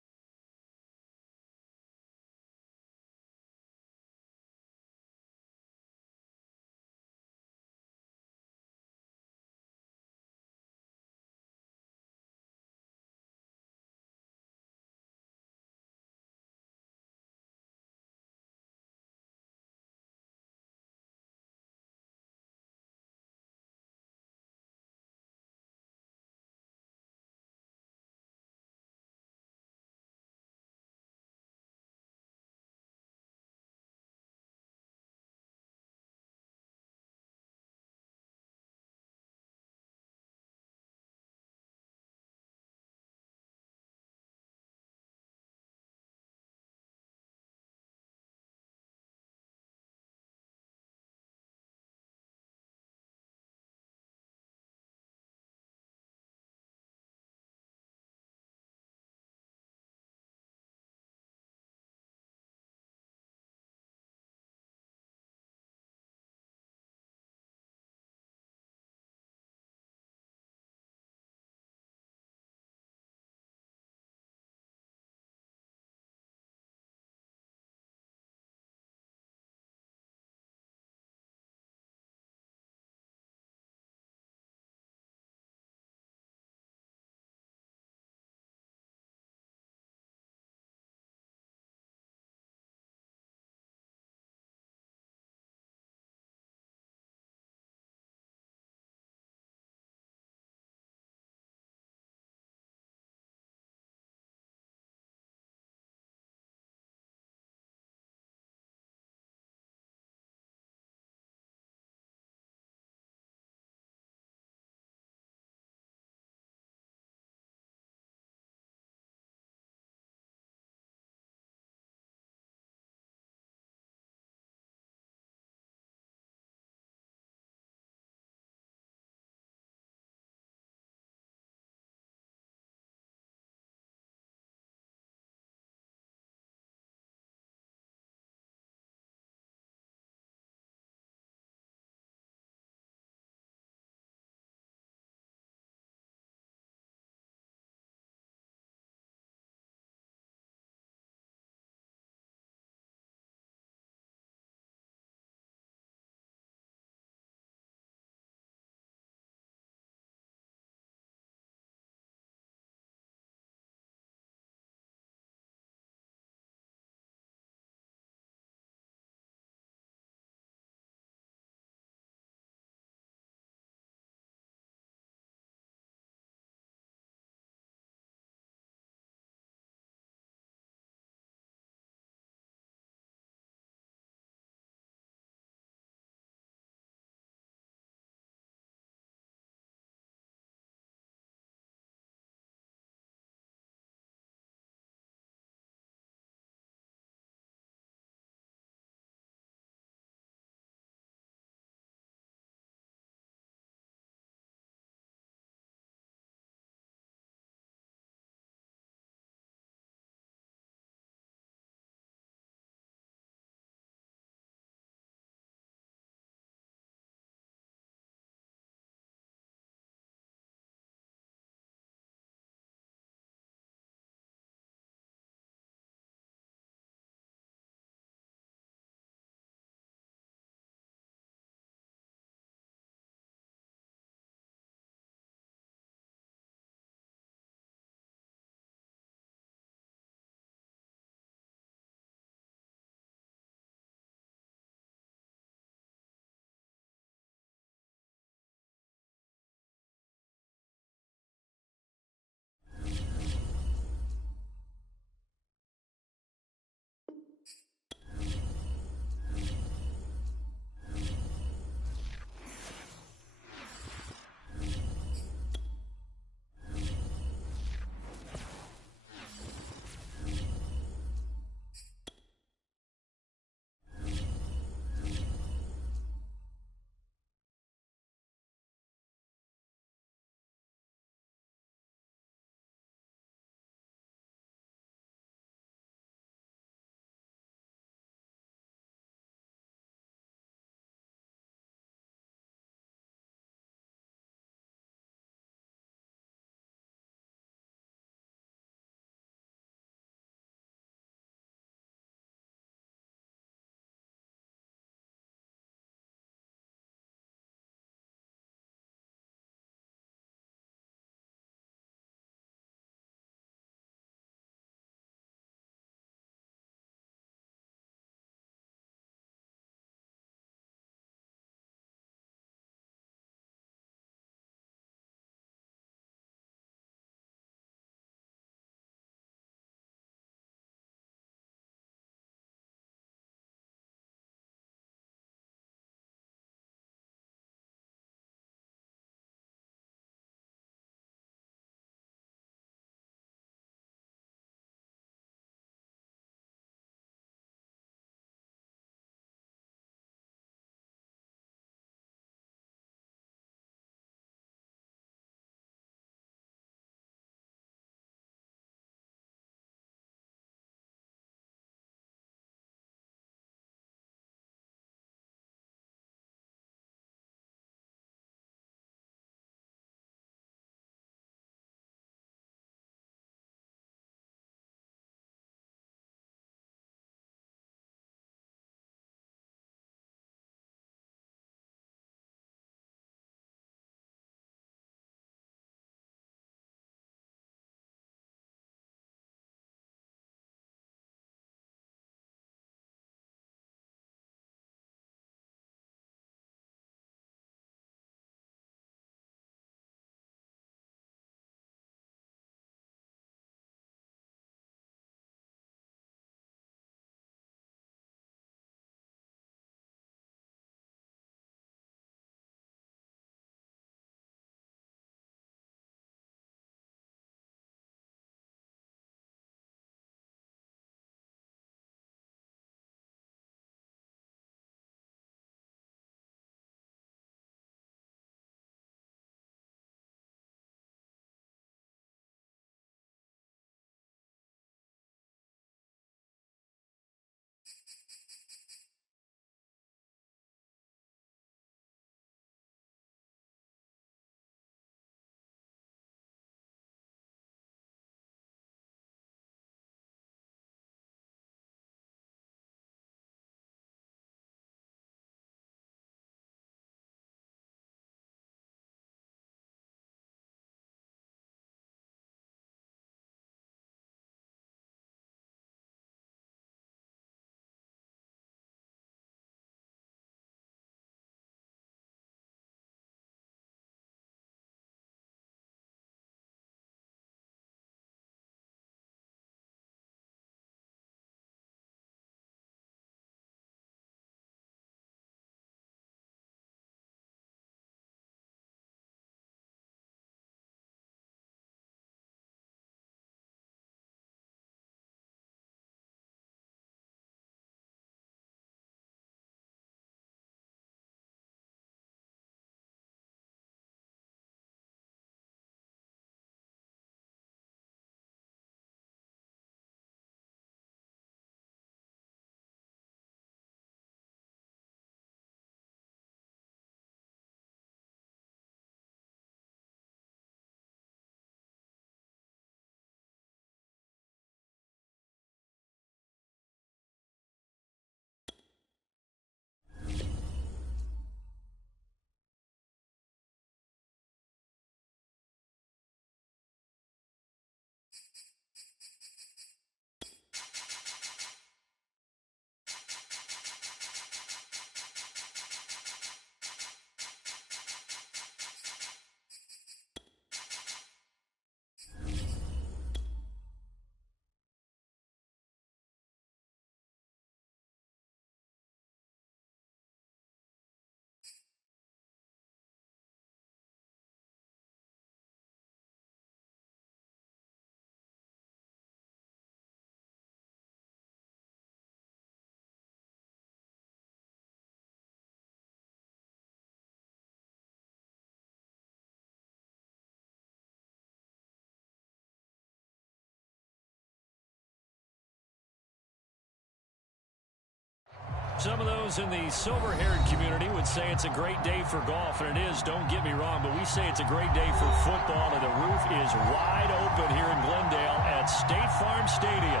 Some of those in the silver-haired community would say it's a great day for golf, and it is, don't get me wrong, but we say it's a great day for football, and the roof is wide open here in Glendale at State Farm Stadium.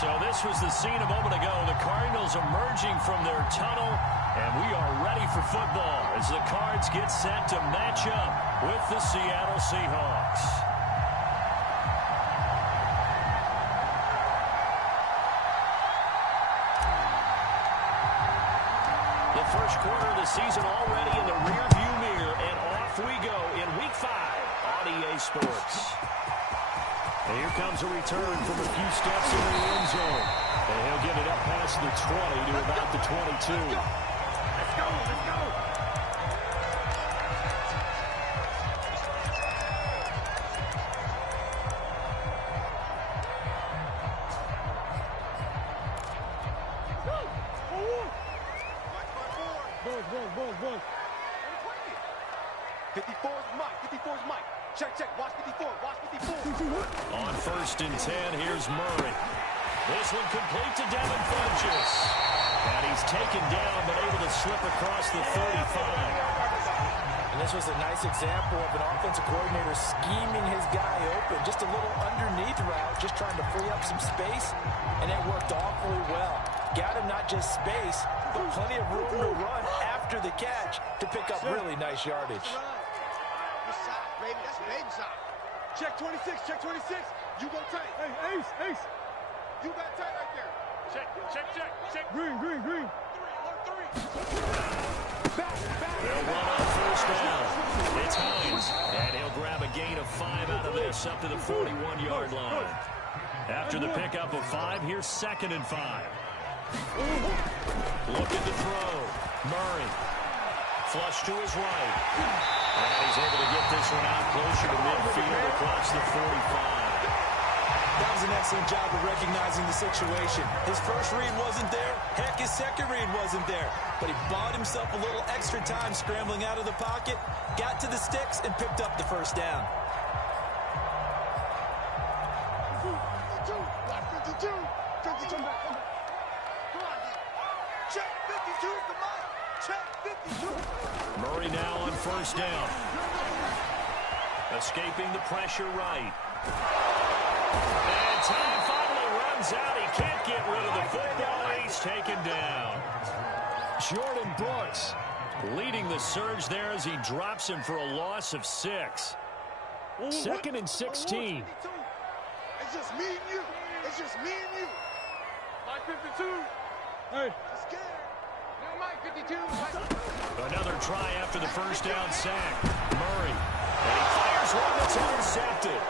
So this was the scene a moment ago, the Cardinals emerging from their tunnel, and we are ready for football as the Cards get set to match up with the Seattle Seahawks. First quarter of the season already in the rearview mirror, and off we go in Week 5 on EA Sports. And here comes a return from a few steps into the end zone. And he'll get it up past the 20 to about the 22. Let's go, let's go. Boom. 54's Mike. 54's Mike. Check. Watch 54. Watch 54. On 1st and 10, here's Murray. This one complete to Devin Funchess. And he's taken down, but able to slip across the 35. And this was a nice example of an offensive coordinator scheming his guy open. Just a little underneath route, just trying to free up some space. And it worked awfully well. Got him not just space, but plenty of room to run after the catch to pick up really nice yardage. Good shot, baby. That's a baby shot. Check 26. Check 26. You go tight. Hey, Ace. You got tight right there. Check. Green. Three. They'll run on 1st down. It's Hines. And he'll grab a gain of 5 out of this up to the 41-yard line. After the pickup of 5, here's 2nd and 5. Looking to throw. Murray. Flush to his right. And he's able to get this one out closer to midfield across the 45. That was an excellent job of recognizing the situation. His first read wasn't there. Heck, his second read wasn't there. But he bought himself a little extra time scrambling out of the pocket, got to the sticks, and picked up the 1st down. 52. Come on. Check 52. Come on. Check 52. Murray now on 1st down. Escaping the pressure right. And time finally runs out. He can't get rid of the football. He's taken down. Jordan Brooks leading the surge there as he drops him for a loss of 6. 2nd and 16. It's just me and you. Mike 52. Hey. Scared. No, Mike 52. Another try after the 1st down sack. Murray. And he fires one that's intercepted.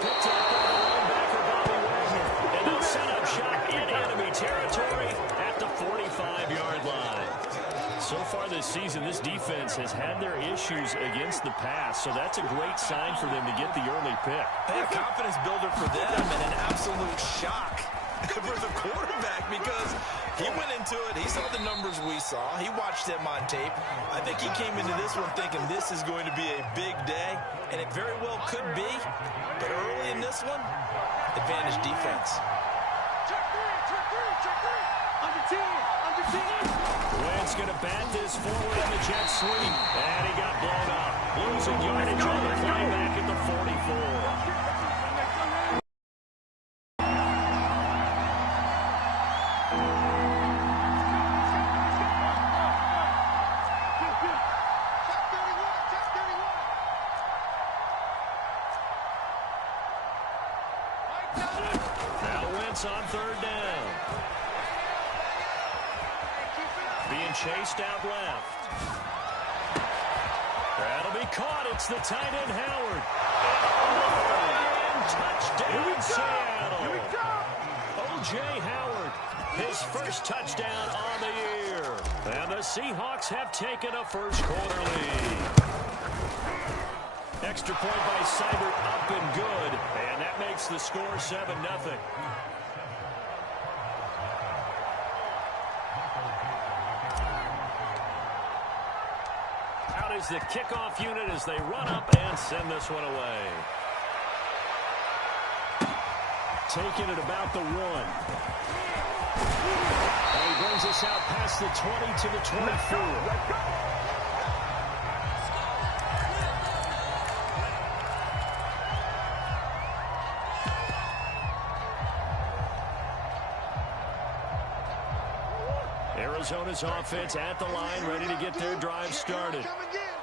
Picked up by the linebacker, Bobby Wagner. And they'll set up shop in enemy territory at the 45-yard line. So far this season, this defense has had their issues against the pass, so that's a great sign for them to get the early pick. A confidence builder for them and an absolute shock for the quarterback because he went into it. He saw the numbers we saw. He watched them on tape. I think he came into this one thinking this is going to be a big day, and it very well could be. But early in this one, advantage defense. Check three. Under 10. Wentz going to bat this forward in the jet sweep. And he got blown up. Losing yardage on the play back at the 44. On 3rd down. Being chased out left. That'll be caught. It's the tight end, Howard. And touchdown, Seattle. O.J. Howard, his first touchdown on the year. And the Seahawks have taken a first quarter lead. Extra point by Seibert up and good. And that makes the score 7-0. Out is the kickoff unit as they run up and send this one away. taken at about the 1. And he brings us out past the 20 to the 24. Arizona's offense at the line, ready to get their drive started.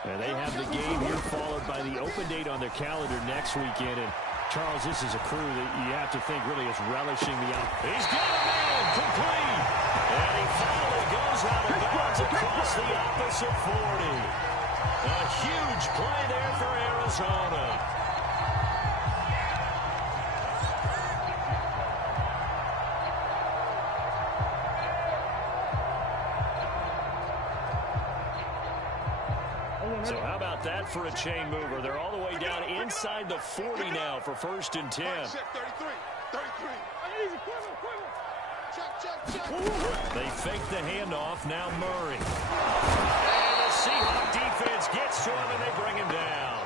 And they have the game here followed by the open date on their calendar next weekend. And Charles, this is a crew that you have to think really is relishing the offense. He's got a man complete. And he finally goes out of bounds across the opposite 40. A huge play there for Arizona. So how about that for a chain mover? They're all the way down inside the 40 now for 1st and 10. They fake the handoff. Now Murray. And the Seahawks defense gets to him, and they bring him down.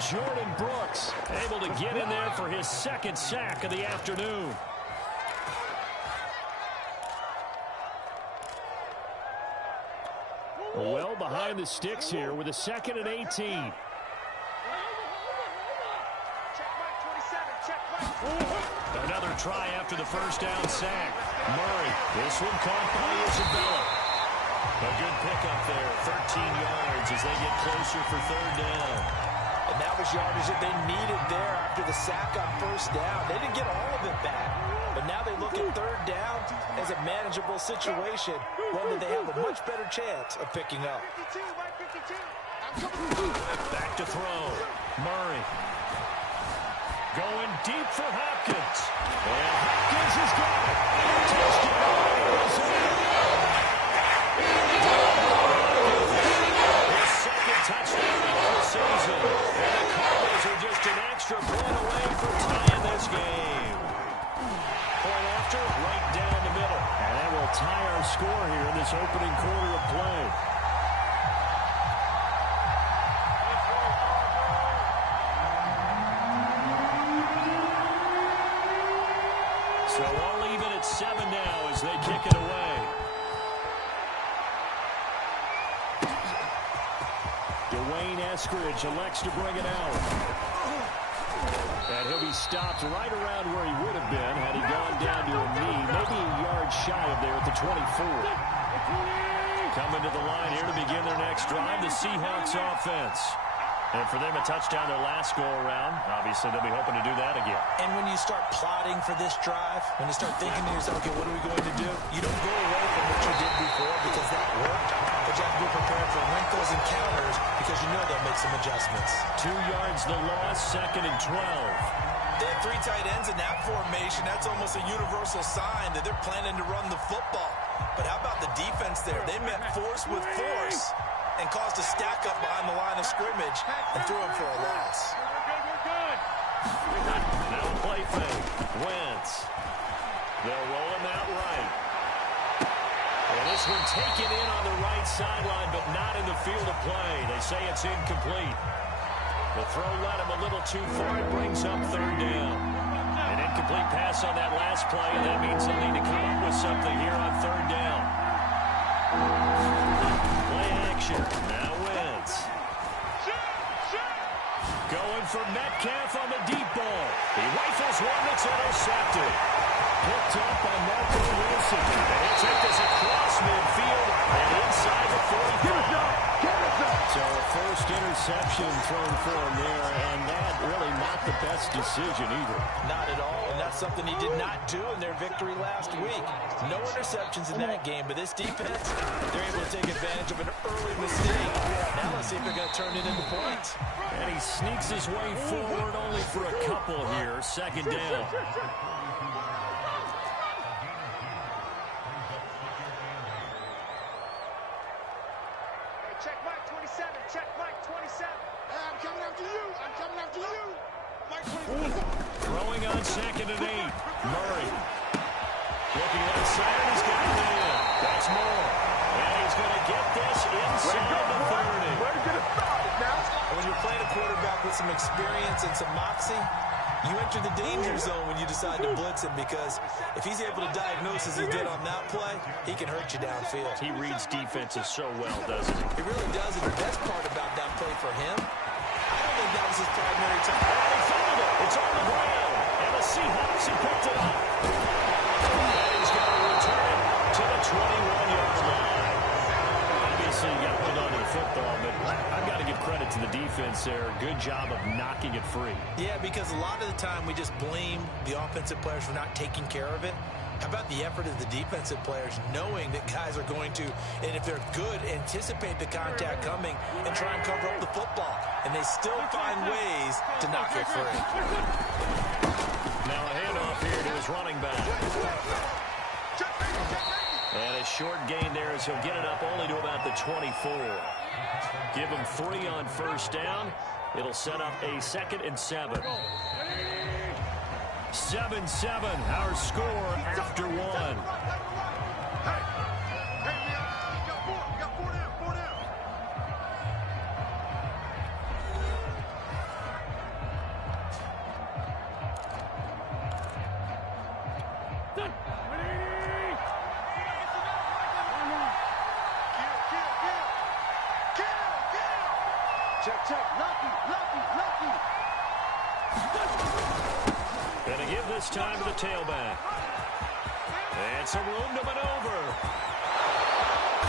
Jordan Brooks able to get in there for his 2nd sack of the afternoon. Well behind the sticks here with a 2nd and 18. Another try after the 1st down sack. Murray, this one caught by Isabella. A good pickup there, 13 yards as they get closer for 3rd down. And that was yardage that they needed there after the sack on 1st down. They didn't get all of it back, but now they look at 3rd down as a manageable situation, one that they have a much better chance of picking up. Back to throw. Murray. Going deep for Hopkins. And Hopkins has got it. Touchdown, Arizona. His 2nd touchdown of the season. And the Cardinals are just an extra point away from tying this game. Point after, right down the middle. And that will tie our score here in this opening quarter of play. So all even at 7 now as they kick it away. Dwayne Eskridge elects to bring it out. And he'll be stopped right around where he would have been had he gone down to a knee, maybe a yard shy of there at the 24. Coming to the line here to begin their next drive, the Seahawks offense. And for them, a touchdown their last go-around. Obviously, they'll be hoping to do that again. And when you start plotting for this drive, when you start thinking to yourself, okay, what are we going to do? You don't go away from what you did before because that worked. But you have to be prepared for wrinkles and counters because you know they'll make some adjustmts. 2 yards the loss, 2nd and 12. They have 3 tight ends in that formation. That's almost a universal sign that they're planning to run the football. But how about the defense there? They met force with force and caused a stack up behind the line of scrimmage and threw him for a loss. Now a play fake. Wentz. They'll roll him out right. And this one taken in on the right sideline, but not in the field of play. They say it's incomplete. The throw led him a little too far. It brings up 3rd down. An incomplete pass on that last play, and that means they'll need to come up with something here on 3rd down. Play action. Now Wentz. Going for Metcalf on the deep ball. He rifles one that's intercepted. Picked up by Marco Wilson. And he'll take this across midfield and inside the 45. So a first interception thrown for him there, and that really not the best decision either. Not at all, and that's something he did not do in their victory last week. No interceptions in that game, but this defense, they're able to take advantage of an early mistake. Now let's see if they're going to turn it into points. And he sneaks his way forward only for a couple here, 2nd down. Check Mike 27. Check Mike 27. Hey, I'm coming after you. I'm coming after you. Mike 27. Throwing on 2nd and 8. Murray. Looking left side. He's got it in. That's more. And he's going to get this inside the 30. Where's it going to start now? When you're playing a quarterback with some experience and some moxie, You enter the danger zone when you decide to blitz him, because if he's able to diagnose as he did on that play, he can hurt you downfield. He reads defenses so well, doesn't he? He really does, and the best part about that play for him, I don't think that was his primary time. And he found it. It's on the ground. And the Seahawks have picked it up. And he's going to return it to the 21-yard line. Obviously, you got to hold on to the football, but I've got to give credit to the defense there. Good job of knocking it free. Yeah, because a lot of the time we just blame the offensive players for not taking care of it. How about the effort of the defensive players, knowing that guys are going to, and if they're good, anticipate the contact coming and try and cover up the football. And they still find ways to knock it free. Now a handoff here to his running back. And a short gain there as he'll get it up only to about the 24. Give him 3 on first down. It'll set up a 2nd and 7. 7-7, our score after 1. Check. Lucky. Gonna give this time to the tailback. And some room to maneuver.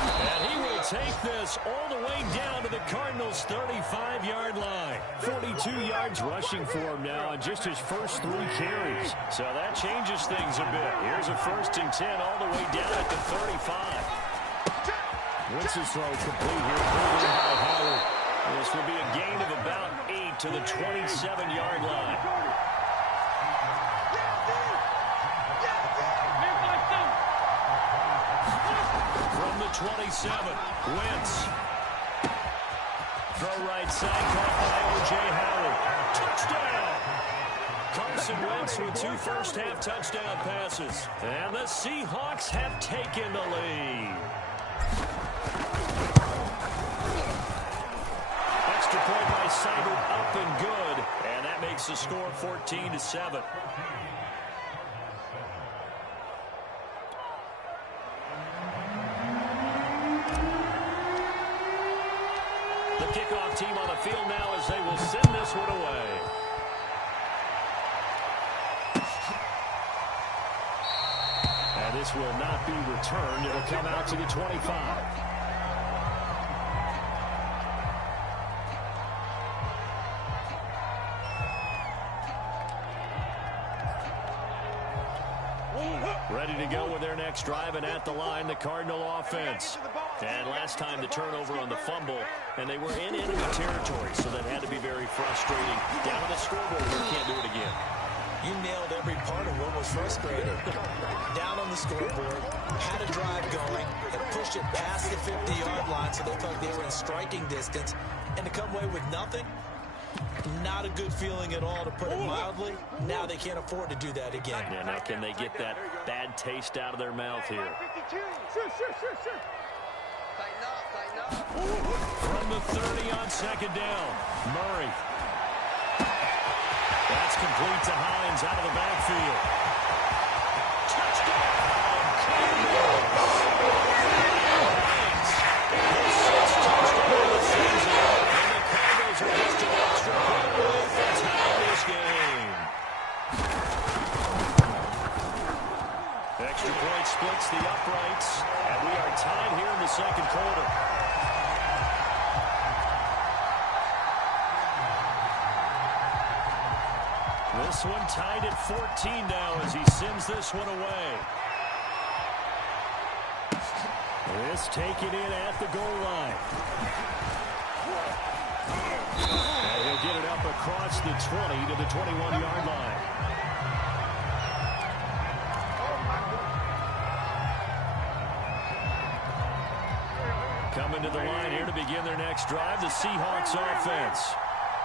And he will take this all the way down to the Cardinals' 35-yard line. 42 yards rushing for him now on just his first 3 carries. So that changes things a bit. Here's a 1st and 10 all the way down at the 35. Wentz's throw complete here. Pulled in by Howard. This will be a gain of about 8 to the 27-yard line. From the 27, Wentz. Throw right side, caught by O.J. Howard. Touchdown! Carson Wentz with 2 first-half touchdown passes. And the Seahawks have taken the lead. Extra point by Seibert, up and good. And that makes the score 14-7. The kickoff team on the field now as they will send this one away. And this will not be returned. It'll come out to the 25. Ready to go with their next drive, and at the line, the Cardinal offense. And last time the turnover on the fumble, and they were in enemy territory, so that had to be very frustrating. Down on the scoreboard, we can't do it again. You nailed every part of what was frustrating. Down on the scoreboard, had a drive going, and pushed it past the 50-yard line, so they thought they were in striking distance, and to come away with nothing, not a good feeling at all, to put it mildly. Now they can't afford to do that again. Yeah, now can they get that bad taste out of their mouth here? From the 30 on 2nd down, Murray. That's complete to Hines out of the backfield. Touchdown! Hines, his 6th touchdown of the season. And the Cardinals are just an extra point away from tying this game. Extra point splits the uprights, and we are tied here in the 2nd quarter. This one tied at 14 now as he sends this one away. This taken in at the goal line. And he'll get it up across the 20 to the 21-yard line. Coming to the line here to begin their next drive, the Seahawks offense.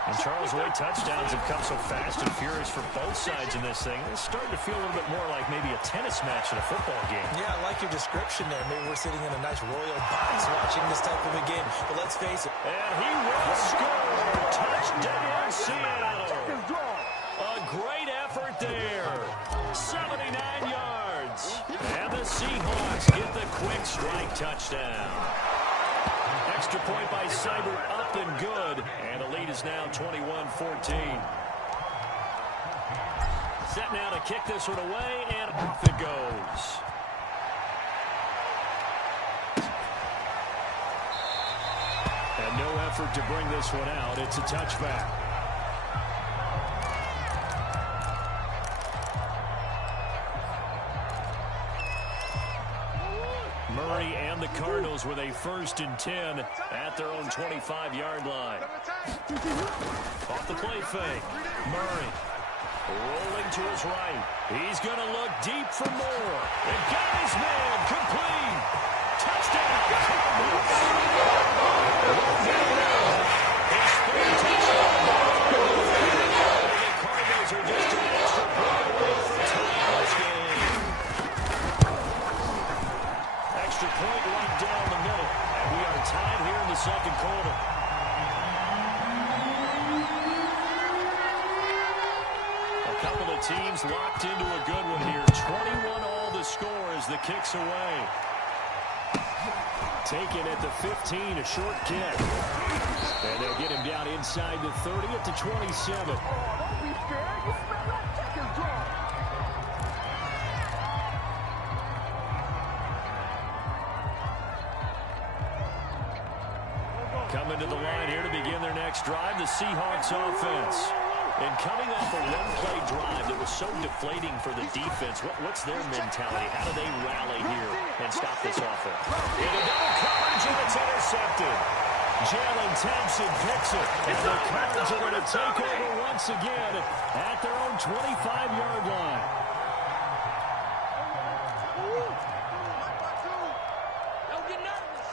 And Charles, the way touchdowns have come so fast and furious for both sides in this thing, it's starting to feel a little bit more like maybe a tennis match in a football game. Yeah, I like your description there. Maybe we're sitting in a nice royal box watching this type of a game. But let's face it. And he will score. Touchdown, Seattle. A great touchdown. Extra point by Seibert, up and good. And the lead is now 21-14. Set now to kick this one away, and off it goes. And no effort to bring this one out. It's a touchback. Murray and the Cardinals with a 1st and 10 at their own 25-yard line. Off the play fake. Murray rolling to his right. He's going to look deep for more. And got his man complete. Touchdown, Cardinals. His 3rd touchdown. The Cardinals are just an extra point away from tying this game. Extra point right down the middle. And we are tied here in the 2nd quarter. A couple of teams locked into a good one here. 21 all the score as the kick's away. Taken at the 15, a short kick. And they'll get him down inside the 30 at the 27. Don't be scared. You smell that chicken drum. Coming to the line here to begin their next drive, the Seahawks offense. And coming off a one-play drive that was so deflating for the defense, what's their mentality? How do they rally here and stop this offense? In a double coverage, and it's intercepted. Jalen Thompson picks it. And the Cards are going to take over once again at their own 25-yard line. Don't get nervous.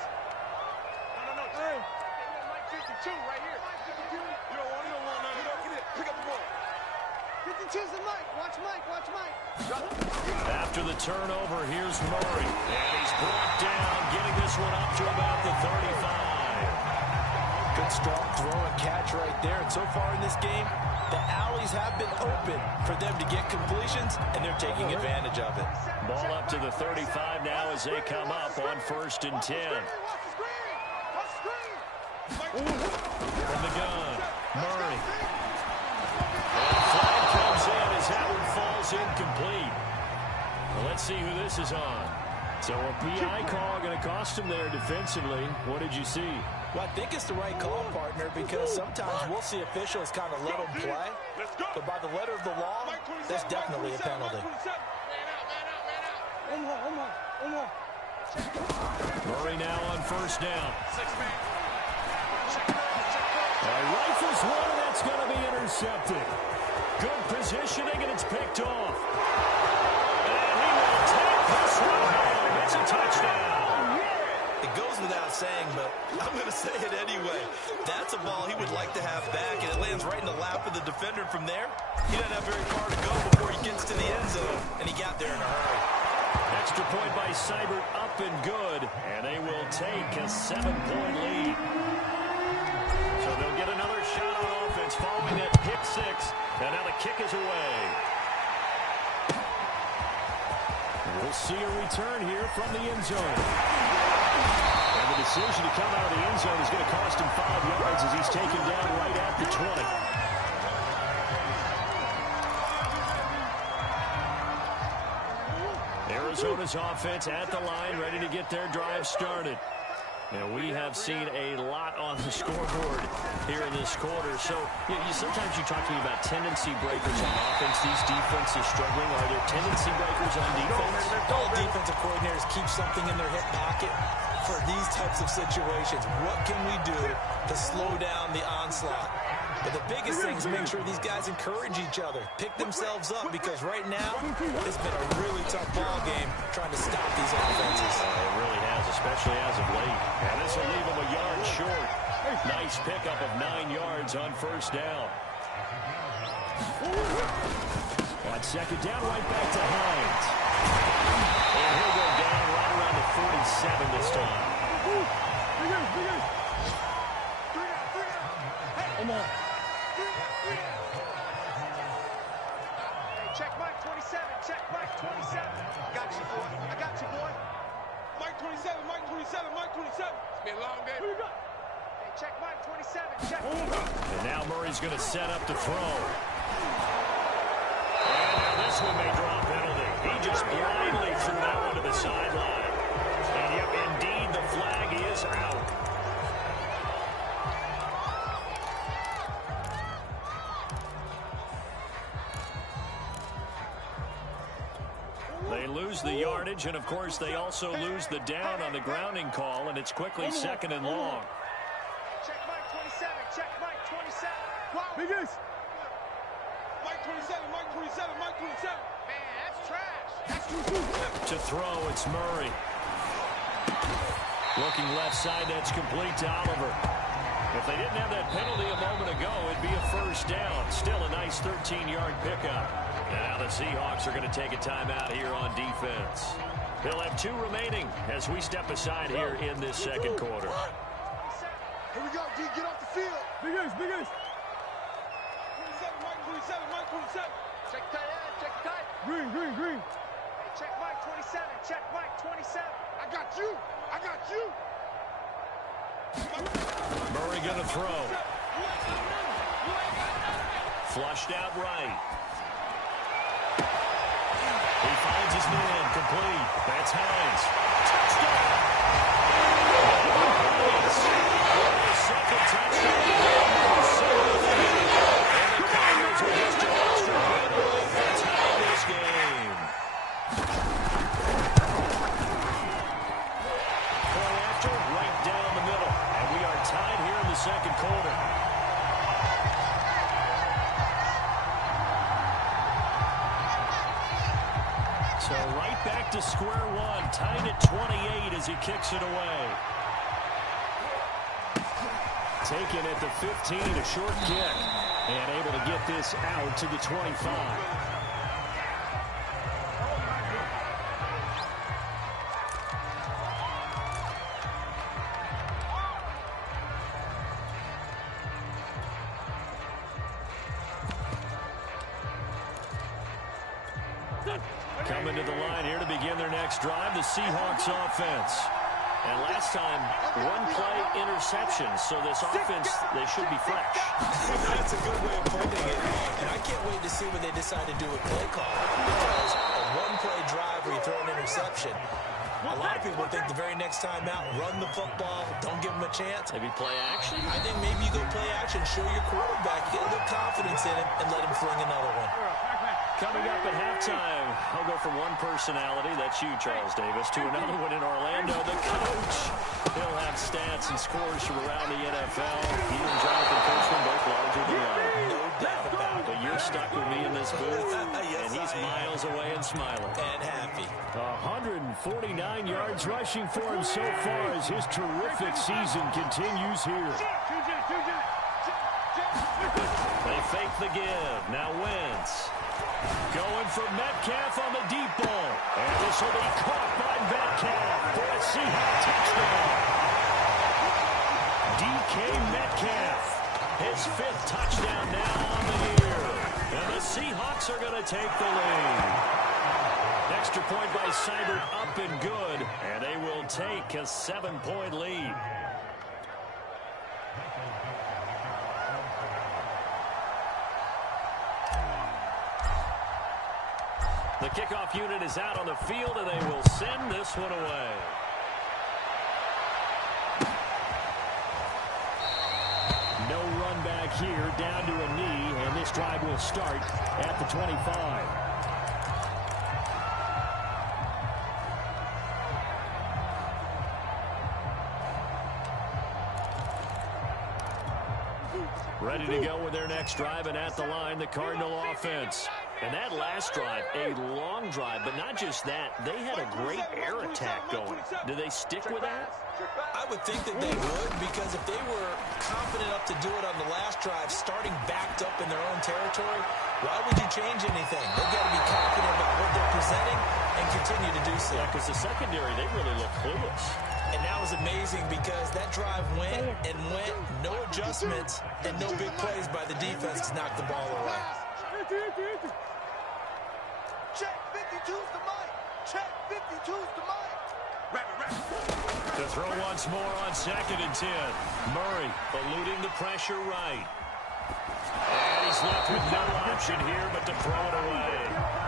No. Hey. Mike 52 right here. You don't want none. Get it. Pick up the ball. 52's the Mike. Watch Mike. After the turnover, here's Murray. And he's brought down, getting this one up to about the 35. Good strong throw and catch right there. And so far in this game, the alleys have been open for them to get completions, and they're taking advantage of it. Ball up to the 35 now as they come up on 1st and 10. From the gun, Murray. And flag comes in as that one falls incomplete. Well, let's see who this is on. So a PI call going to cost him there defensively. What did you see? Well, I think it's the right call, partner, because sometimes we'll see officials kind of let them play. But by the letter of the law, that's definitely a penalty. Murray now on 1st down. Rifles one, and that's going to be intercepted. Good positioning, and it's picked off. And he will take this one home. It's a touchdown. It goes without saying, but I'm going to say it anyway. That's a ball he would like to have back, and it lands right in the lap of the defender. From there, he doesn't have very far to go before he gets to the end zone, and he got there in a hurry. Extra point by Seibert, up and good, and they will take a 7-point lead. So they'll get another shot on offense following that pick 6, and now the kick is away. We'll see a return here from the end zone. And the decision to come out of the end zone is going to cost him 5 yards as he's taken down right at the 20. Arizona's offense at the line, ready to get their drive started. And we have seen a lot on the scoreboard here in this quarter. So sometimes you talk to me about tendency breakers on offense. These defenses struggling. Are there tendency breakers on defense? All defensive coordinators keep something in their hip pocket for these types of situations. What can we do to slow down the onslaught? But the biggest thing is make sure these guys encourage each other, pick themselves up, because right now it's been a really tough ball game trying to stop these offenses. It really has, especially as of late. And this will leave them a yard short. Nice pickup of 9 yards on 1st down. On 2nd down, right back to Hines. And he'll go down right around the 47 this time. Come on. Check Mike 27. Check Mike 27. I got you, boy. Mike 27, Mike 27, Mike 27. It's been a long day. Who you got? Hey, check Mike 27, check. And now Murray's going to set up to throw. And now this one may draw a penalty. He just blindly threw that one to the sideline. And yep, indeed, the flag is out. They lose the yardage, and of course they also lose the down on the grounding call, and it's quickly second and long. Check Mike 27, check Mike 27. Wow. Biggest. Mike 27, Mike 27, Mike 27. Man, that's trash. That's To throw, it's Murray. Looking left side, that's complete to Oliver. If they didn't have that penalty a moment ago, it'd be a first down. Still a nice 13-yard pickup. And now the Seahawks are going to take a timeout here on defense. They'll have 2 remaining as we step aside here in this second quarter. Here we go, D, get off the field. Big Ace, Big Ace. 27, Mike 27, Mike 27. Check tight end, check tight. Green, green, green. Hey, check Mike 27, check Mike 27. I got you, I got you. Murray going to throw. Flushed out right. He finds his man, complete. That's Hines. Touchdown! Second touchdown. And the Cardinals are just an extra point away from tying this game. Point after, right down the middle. And we are tied here in the second quarter. So right back to square one, tied at 28 as he kicks it away. Taken at the 15, a short kick, and able to get this out to the 25. Coming to the line here to begin their next drive, the Seahawks offense. And last time, 1 play interception, so this offense, they should be fresh. That's a good way of putting it. And I can't wait to see what they decide to do with play call. Because a 1-play drive where you throw an interception, a lot of people think the very next time out, run the football, don't give them a chance. Maybe play action? I think maybe you go play action, show your quarterback, get a little confidence in him, and let him fling another one. Coming up at halftime, I'll go from one personality, that's you, Charles Davis, to another one in Orlando, the coach. He'll have stats and scores from around the NFL. He and Jonathan Coachman both larger than life. No doubt about it. But you're stuck with me in this booth, and he's miles away and smiling. And happy. 149 yards rushing for him so far as his terrific season continues here. They fake the give. Now Wentz. Going for Metcalf on the deep ball. And this will be caught by Metcalf for a Seahawks touchdown. DK Metcalf, his 5th touchdown now on the year. And the Seahawks are going to take the lead. Extra point by Seibert up and good. And they will take a 7-point lead. The kickoff unit is out on the field, and they will send this one away. No run back here, down to a knee, and this drive will start at the 25. Ready to go with their next drive, and at the line, the Cardinal offense. And that last drive, a long drive, but not just that. They had a great air attack going. Do they stick with that? I would think that they would, because if they were confident enough to do it on the last drive, starting backed up in their own territory, why would you change anything? They've got to be confident about what they're presenting and continue to do so. Yeah, because the secondary, they really look clueless. And that was amazing because that drive went and went, no adjustments, and no big plays by the defense to knock the ball away. Check 52's the mic. Check 52's the mic. To throw once more on 2nd and 10. Murray eluding the pressure right. And he's left with no option here but to throw it away.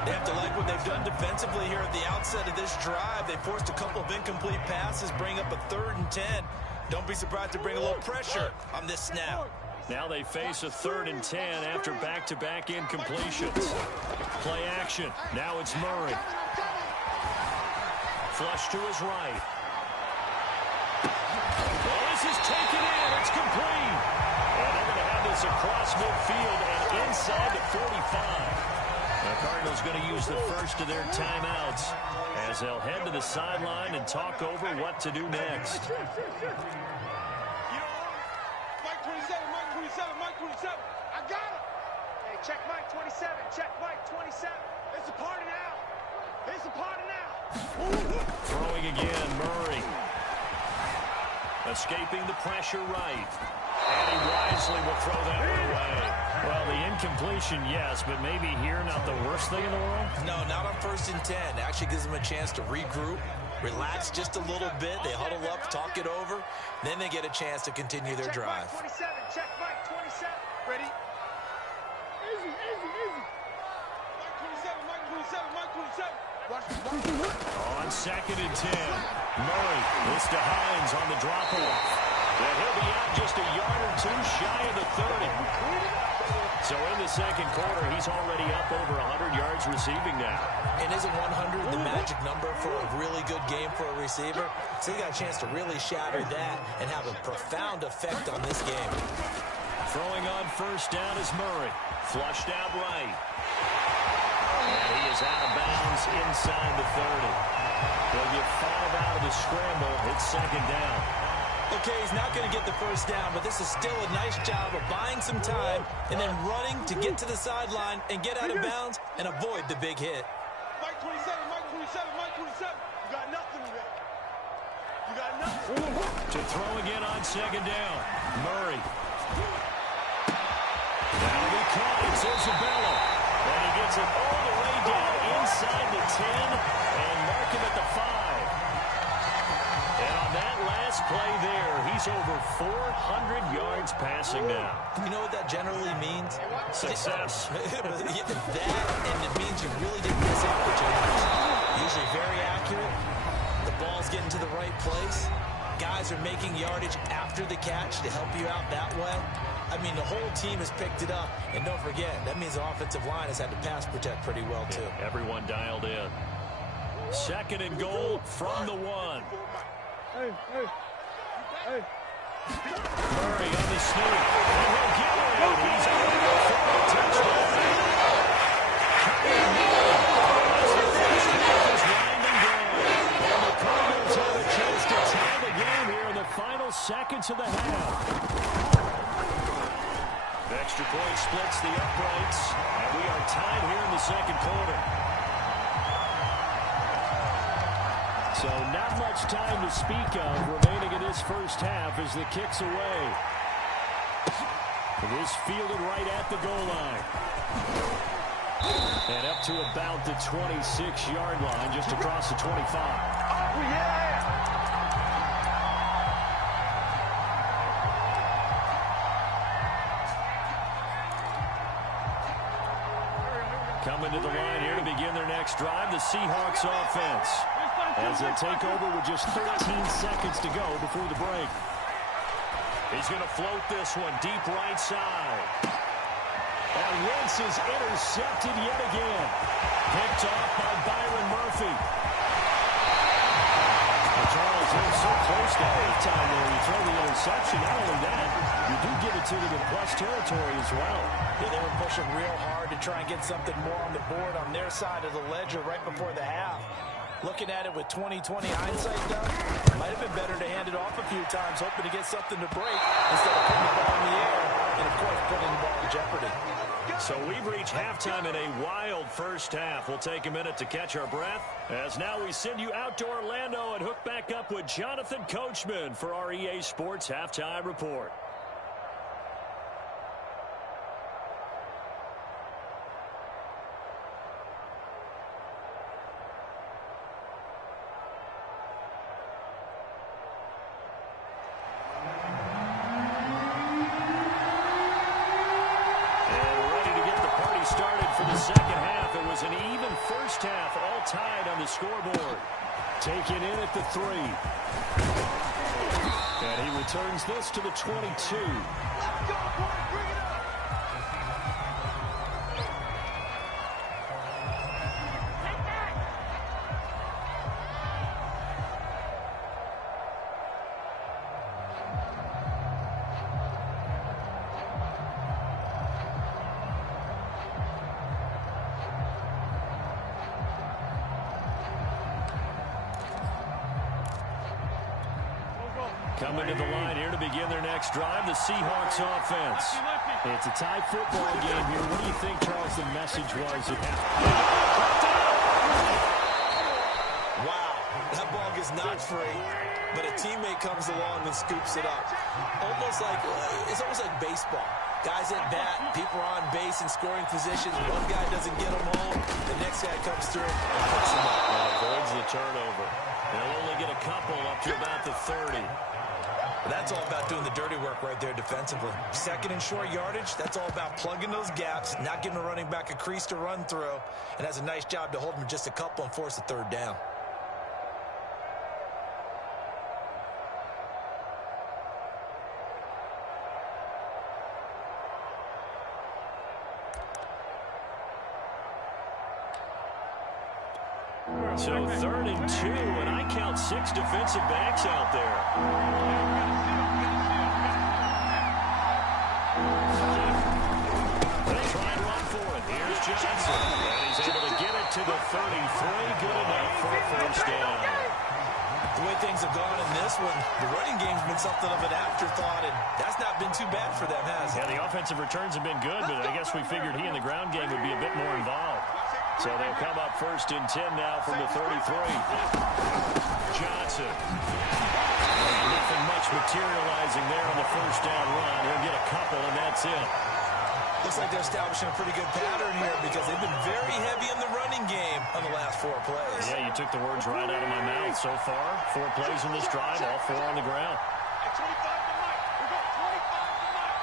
They have to like what they've done defensively here at the outset of this drive. They forced a couple of incomplete passes, bring up a 3rd and 10. Don't be surprised to bring a little pressure on this snap. Now they face a 3rd and 10 after back-to-back incompletions. Play action. Now it's Murray. Flush to his right. Well, this is taken in. It's complete. And they're going to have this across midfield and inside the 45. The Cardinals going to use the first of their timeouts as they'll head to the sideline and talk over what to do next. Mike 27, Mike 27, Mike 27. I got it. Hey, check Mike 27, check Mike 27. It's a party now. It's a party now. Throwing again, Murray. Escaping the pressure right. And he wisely will throw that one away. Well, the incompletion, yes, but maybe here not the worst thing in the world? No, not on 1st and 10. Actually gives them a chance to regroup, relax just a little bit. They huddle up, talk it over. Then they get a chance to continue their drive. Mike 27, check Mike 27. Ready? Easy, easy, easy. Mike 27, Mike 27, Mike 27. On 2nd and 10. Murray, this to Hines on the drop-off. And he'll be out just a yard or two shy of the 30. So in the second quarter, he's already up over 100 yards receiving now. And isn't 100 the magic number for a really good game for a receiver? So he got a chance to really shatter that and have a profound effect on this game. Throwing on 1st down is Murray. Flushed out right. And he is out of bounds inside the 30. They'll get 5 out of the scramble. It's 2nd down. Okay, he's not going to get the 1st down, but this is still a nice job of buying some time and then running to get to the sideline and get out of bounds and avoid the big hit. Mike 27, Mike 27, Mike 27. You got nothing today. You got nothing. To throw again on 2nd down. Murray. That'll be caught. It's Isabella. And he gets it all the way down inside the 10 and mark him at the 5. And on that last play there, he's over 400 yards passing now. You know what that generally means? Success. That, and it means you really didn't miss opportunities. Usually very accurate. The ball's getting to the right place. Guys are making yardage after the catch to help you out that way. I mean, the whole team has picked it up. And don't forget, that means the offensive line has had to pass protect pretty well, too. Yeah, everyone dialed in. 2nd and goal from the 1. Hey. Murray on the sneak. And he'll get it. He's out of the touchdown. As the first half is winding down. And the Cardinals have a chance to tie the game here in the final seconds of the half. Extra point splits the uprights. And we are tied here in the second quarter. So not much time to speak of remaining in this first half as the kick's away. It is fielded right at the goal line. And up to about the 26-yard line, just across the 25. Oh, yeah. Coming to the line here to begin their next drive, the Seahawks offense. As they take over with just 13 seconds to go before the break. He's going to float this one deep right side. And Wentz is intercepted yet again. Picked off by Byron Murphy. Well, Charles, they're so close to halftime there. You throw the interception. Not only that, you do give it to them in plus territory as well. Yeah, they were pushing real hard to try and get something more on the board on their side of the ledger right before the half. Looking at it with 20/20 hindsight, Doug, might have been better to hand it off a few times, hoping to get something to break instead of putting the ball in the air and, of course, putting the ball in jeopardy. So we've reached halftime in a wild first half. We'll take a minute to catch our breath as now we send you out to Orlando and hook back up with Jonathan Coachman for our EA Sports Halftime Report. the second half. It was an even first half, all tied on the scoreboard. Taken in at the 3. And he returns this to the 22. Let's go, boy. Bring it up. Coming to the line here to begin their next drive, the Seahawks offense. It's a tie football game here. What do you think, Charles, the message was at half? Wow, that ball gets knocked free, but a teammate comes along and scoops it up. It's almost like baseball. Guys at bat, people are on base in scoring positions. One guy doesn't get them home, the next guy comes through and picks them up. And avoids the turnover. They'll only get a couple up to about the 30. That's all about doing the dirty work right there defensively. Second and short yardage, that's all about plugging those gaps, not giving a running back a crease to run through, and has a nice job to hold him just a couple and force a third down. So 3rd and 2, and I count 6 defensive backs out there. Johnson, and he's able to get it to the 33. Good enough for a first down. The way things have gone in this one, the running game's been something of an afterthought, and that's not been too bad for them, has it? Yeah, the offensive returns have been good, but I guess we figured he in the ground game would be a bit more involved. So they'll come up 1st and 10 now from the 33. Johnson. Nothing much materializing there on the first down run. He'll get a couple, and that's it. Looks like they're establishing a pretty good pattern here because they've been very heavy in the running game on the last 4 plays. Yeah, you took the words right out of my mouth. So far, 4 plays in this drive, all 4 on the ground. At 25 to Mike. We go 25 to Mike.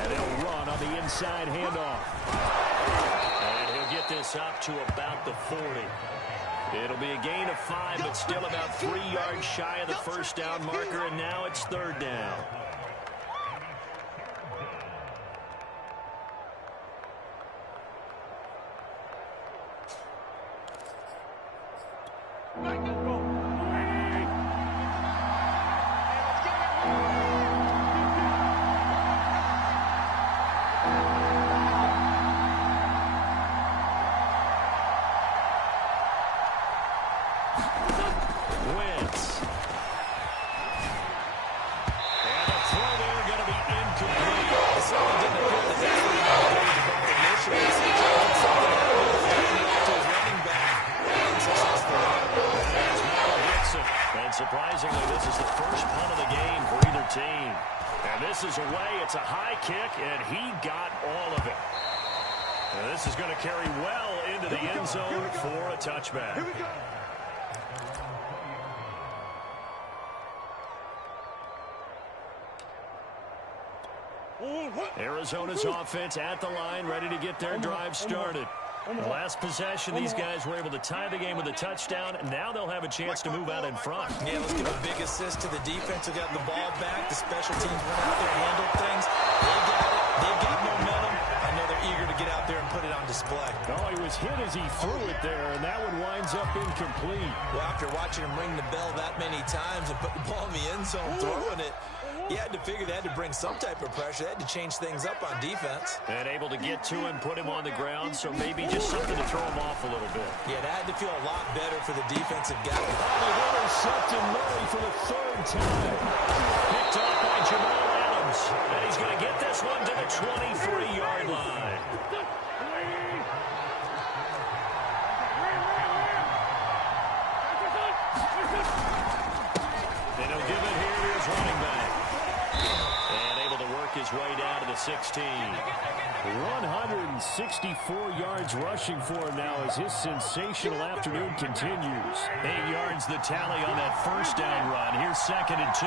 And they'll run on the inside handoff. And he'll get this up to about the 40. It'll be a gain of 5, but still about 3 yards shy of the first down marker, and now it's 3rd down. Surprisingly, this is the first punt of the game for either team. And this is away. It's a high kick, and he got all of it. And this is going to carry well into the end zone for a touchback. Here we go. Arizona's offense at the line, ready to get their drive started. The last possession, these guys were able to tie the game with a touchdown, and now they'll have a chance to move out in front. Yeah, let's give a big assist to the defense who got the ball back. The special teams went out there and handled things. They got it. They've got momentum. I know they're eager to get out there and put it on display. Oh, he was hit as he threw it there, and that one winds up incomplete. Well, after watching him ring the bell that many times and put the ball in the end zone, throwing it, you had to figure they had to bring some type of pressure. They had to change things up on defense. And able to get to him, put him on the ground, so maybe just something to throw him off a little bit. Yeah, that had to feel a lot better for the defensive guy. Oh, they've intercepted Murray for the 3rd time. Picked up by Jamal Adams. And he's going to get this one to the 23-yard line. They don't give it here to his running back. And able to work his way down to the 16. 164 yards rushing for him now as his sensational afternoon continues. 8 yards the tally on that first down run. Here's 2nd and 2.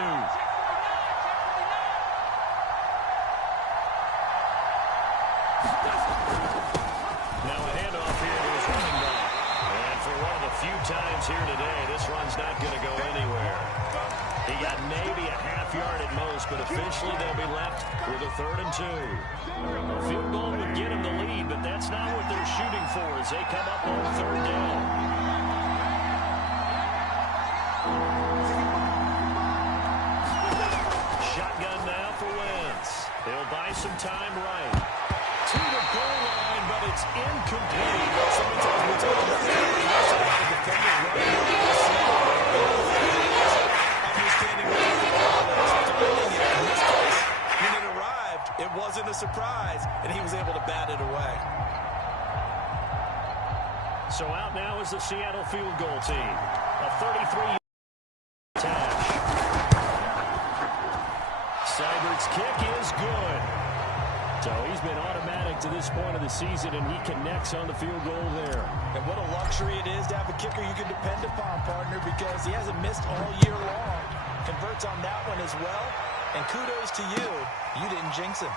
Now a handoff here to his running back. And for one of the few times here today, this run's not going to go anywhere. He got maybe a half yard at most, but officially they'll be left with a 3rd and 2. A field goal would get him the lead, but that's not what they're shooting for as they come up on 3rd down. Shotgun now for Wentz. He'll buy some time right. To the goal line, but it's incomplete. Sometimes we talk about that. Understanding what the ball is, throwing it. In this case, when it arrived, it wasn't a surprise, and he was able to bat it away. So out now is the Seattle field goal team. A 33 attach. Seibert's kick is good. So he's been automatic to this point of the season, and he connects on the field goal there. And what a luxury it is to have a kicker you can depend upon, partner, because he hasn't missed all year long. Converts on that one as well. And kudos to you. You didn't jinx him.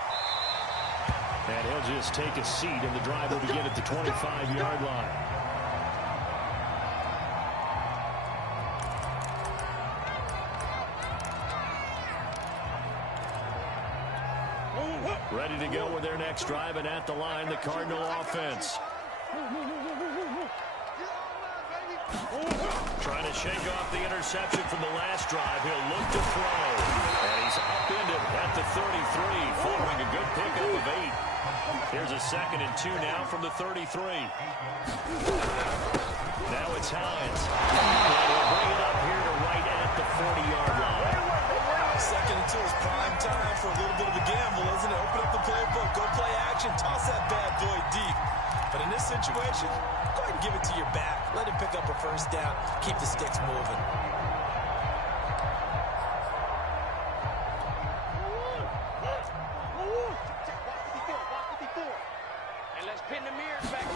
And he'll just take a seat, and the drive will begin at the 25-yard line. Ready to go with their next drive, and at the line, the Cardinal offense. Trying to shake off the interception from the last drive. He'll look to throw. And he's upended at the 33, following a good pickup of 8. Here's a 2nd and 2 now from the 33. Now it's Hines. And he'll bring it up here to right at the 40-yard line. 2nd and 2 is prime time for a little bit of a gamble, isn't it? Open up the playbook, go play action, toss that bad boy deep. But in this situation, go ahead and give it to your back. Let him pick up a 1st down. Keep the sticks moving. And let's pin the mirrors back.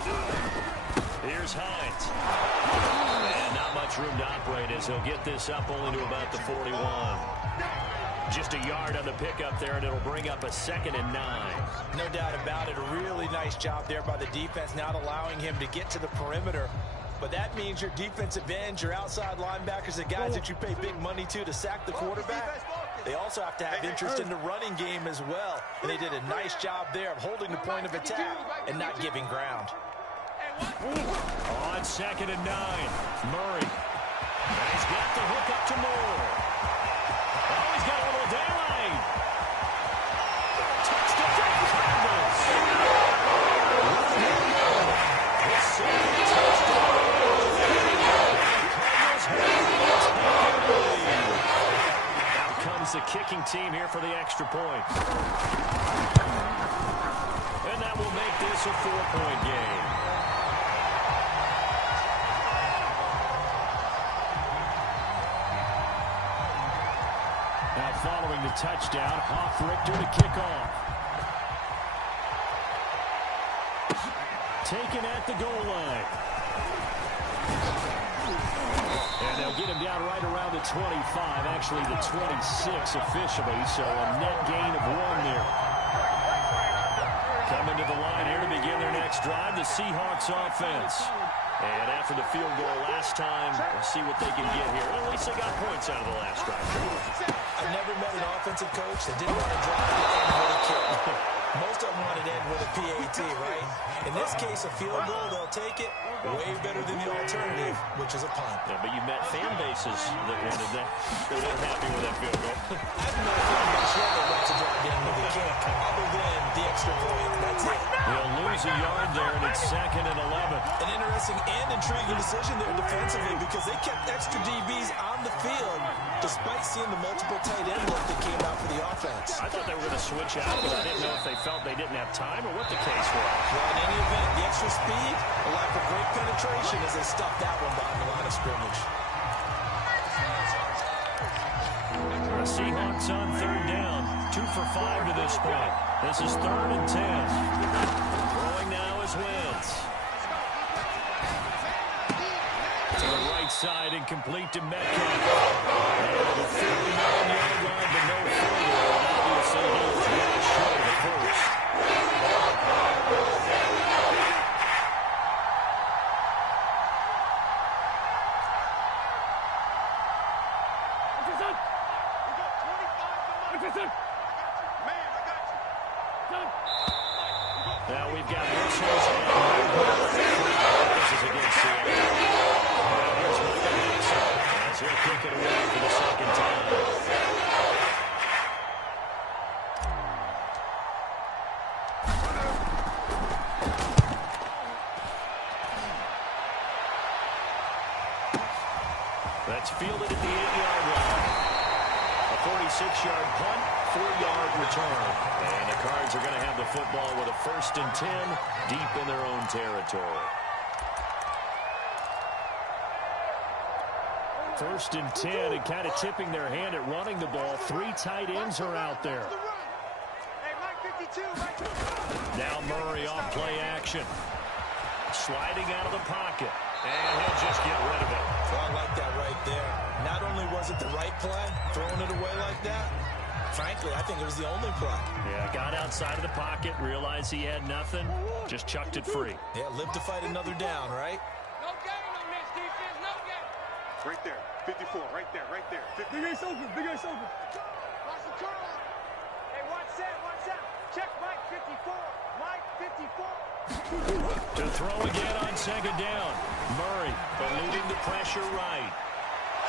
Here's Hines. And not much room to operate as he'll get this up only to about the 41. Just a yard on the pickup there, and it'll bring up a 2nd and 9. No doubt about it. A really nice job there by the defense, not allowing him to get to the perimeter. But that means your defensive ends, your outside linebackers, the guys that you pay big money to sack the quarterback, they also have to have interest in the running game as well. And they did a nice job there of holding the point of attack and not giving ground. On 2nd and 9, Murray. And he's got the hook up to Moore. Oh, he's got a little daylight. Touchdown, Cardinals. His 2nd touchdown. Cardinals have the lead. Out comes the kicking team here for the extra point. And that will make this a 4-point game. Now following the touchdown, Hoff-Richter to kick off. Taken at the goal line. And they'll get him down right around the 25, actually the 26 officially, so a net gain of 1 there. Coming to the line here to begin their next drive, the Seahawks offense. And after the field goal last time, we'll see what they can get here. At least they got points out of the last drive. I've never met an offensive coach that didn't want to drive to end with a kick. Most of them want to end with a PAT, right? In this case, a field goal, they'll take it. Way better than the alternative, which is a punt. Yeah, but you met fan bases that wanted that. They weren't happy with that field goal. I've met a fan base that wants to drive in with a kick, other than the extra point. That's it. They'll lose a yard there, and it's 2nd and 11. An interesting and intriguing decision there defensively because they kept extra DBs on the field despite seeing the multiple tight end look that came out for the offense. I thought they were going to switch out, but I didn't know if they felt they didn't have time or what the case was. Well, in any event, the extra speed, a lack of great penetration as they stuffed that one behind the line of scrimmage. The Seahawks on third down. 2 for 5 to this point. This is 3rd and 10. Throwing now is Wentz. To the right side and complete to Metcalf. And to the 39-yard line, but no further. And obviously, he was well short of the first. Now we've got whistles and this is against Seattle. Now here's Michael Dixon as he'll kick it away for the second time. That's fielded at the 8-yard line. A 46-yard punt, 4-yard return. And the Cards are going to have the football with a 1st and 10 deep in their own territory. 1st and 10 and kind of tipping their hand at running the ball. 3 tight ends are out there. Now Murray off play action. Sliding out of the pocket. And he'll just get rid of it. Well, I like that right there. Not only was it the right play, throwing it away like that, frankly, I think it was the only play. Yeah, got outside of the pocket, realized he had nothing, just chucked it free. Yeah, live to fight another down, right? No gain on this defense, no gain. Right there, 54, right there, right there. Big ace open, big ace open. Watch the turn. Hey, watch that. Check Mike 54. Mike 54. To throw again on 2nd down. Murray eluding the pressure right.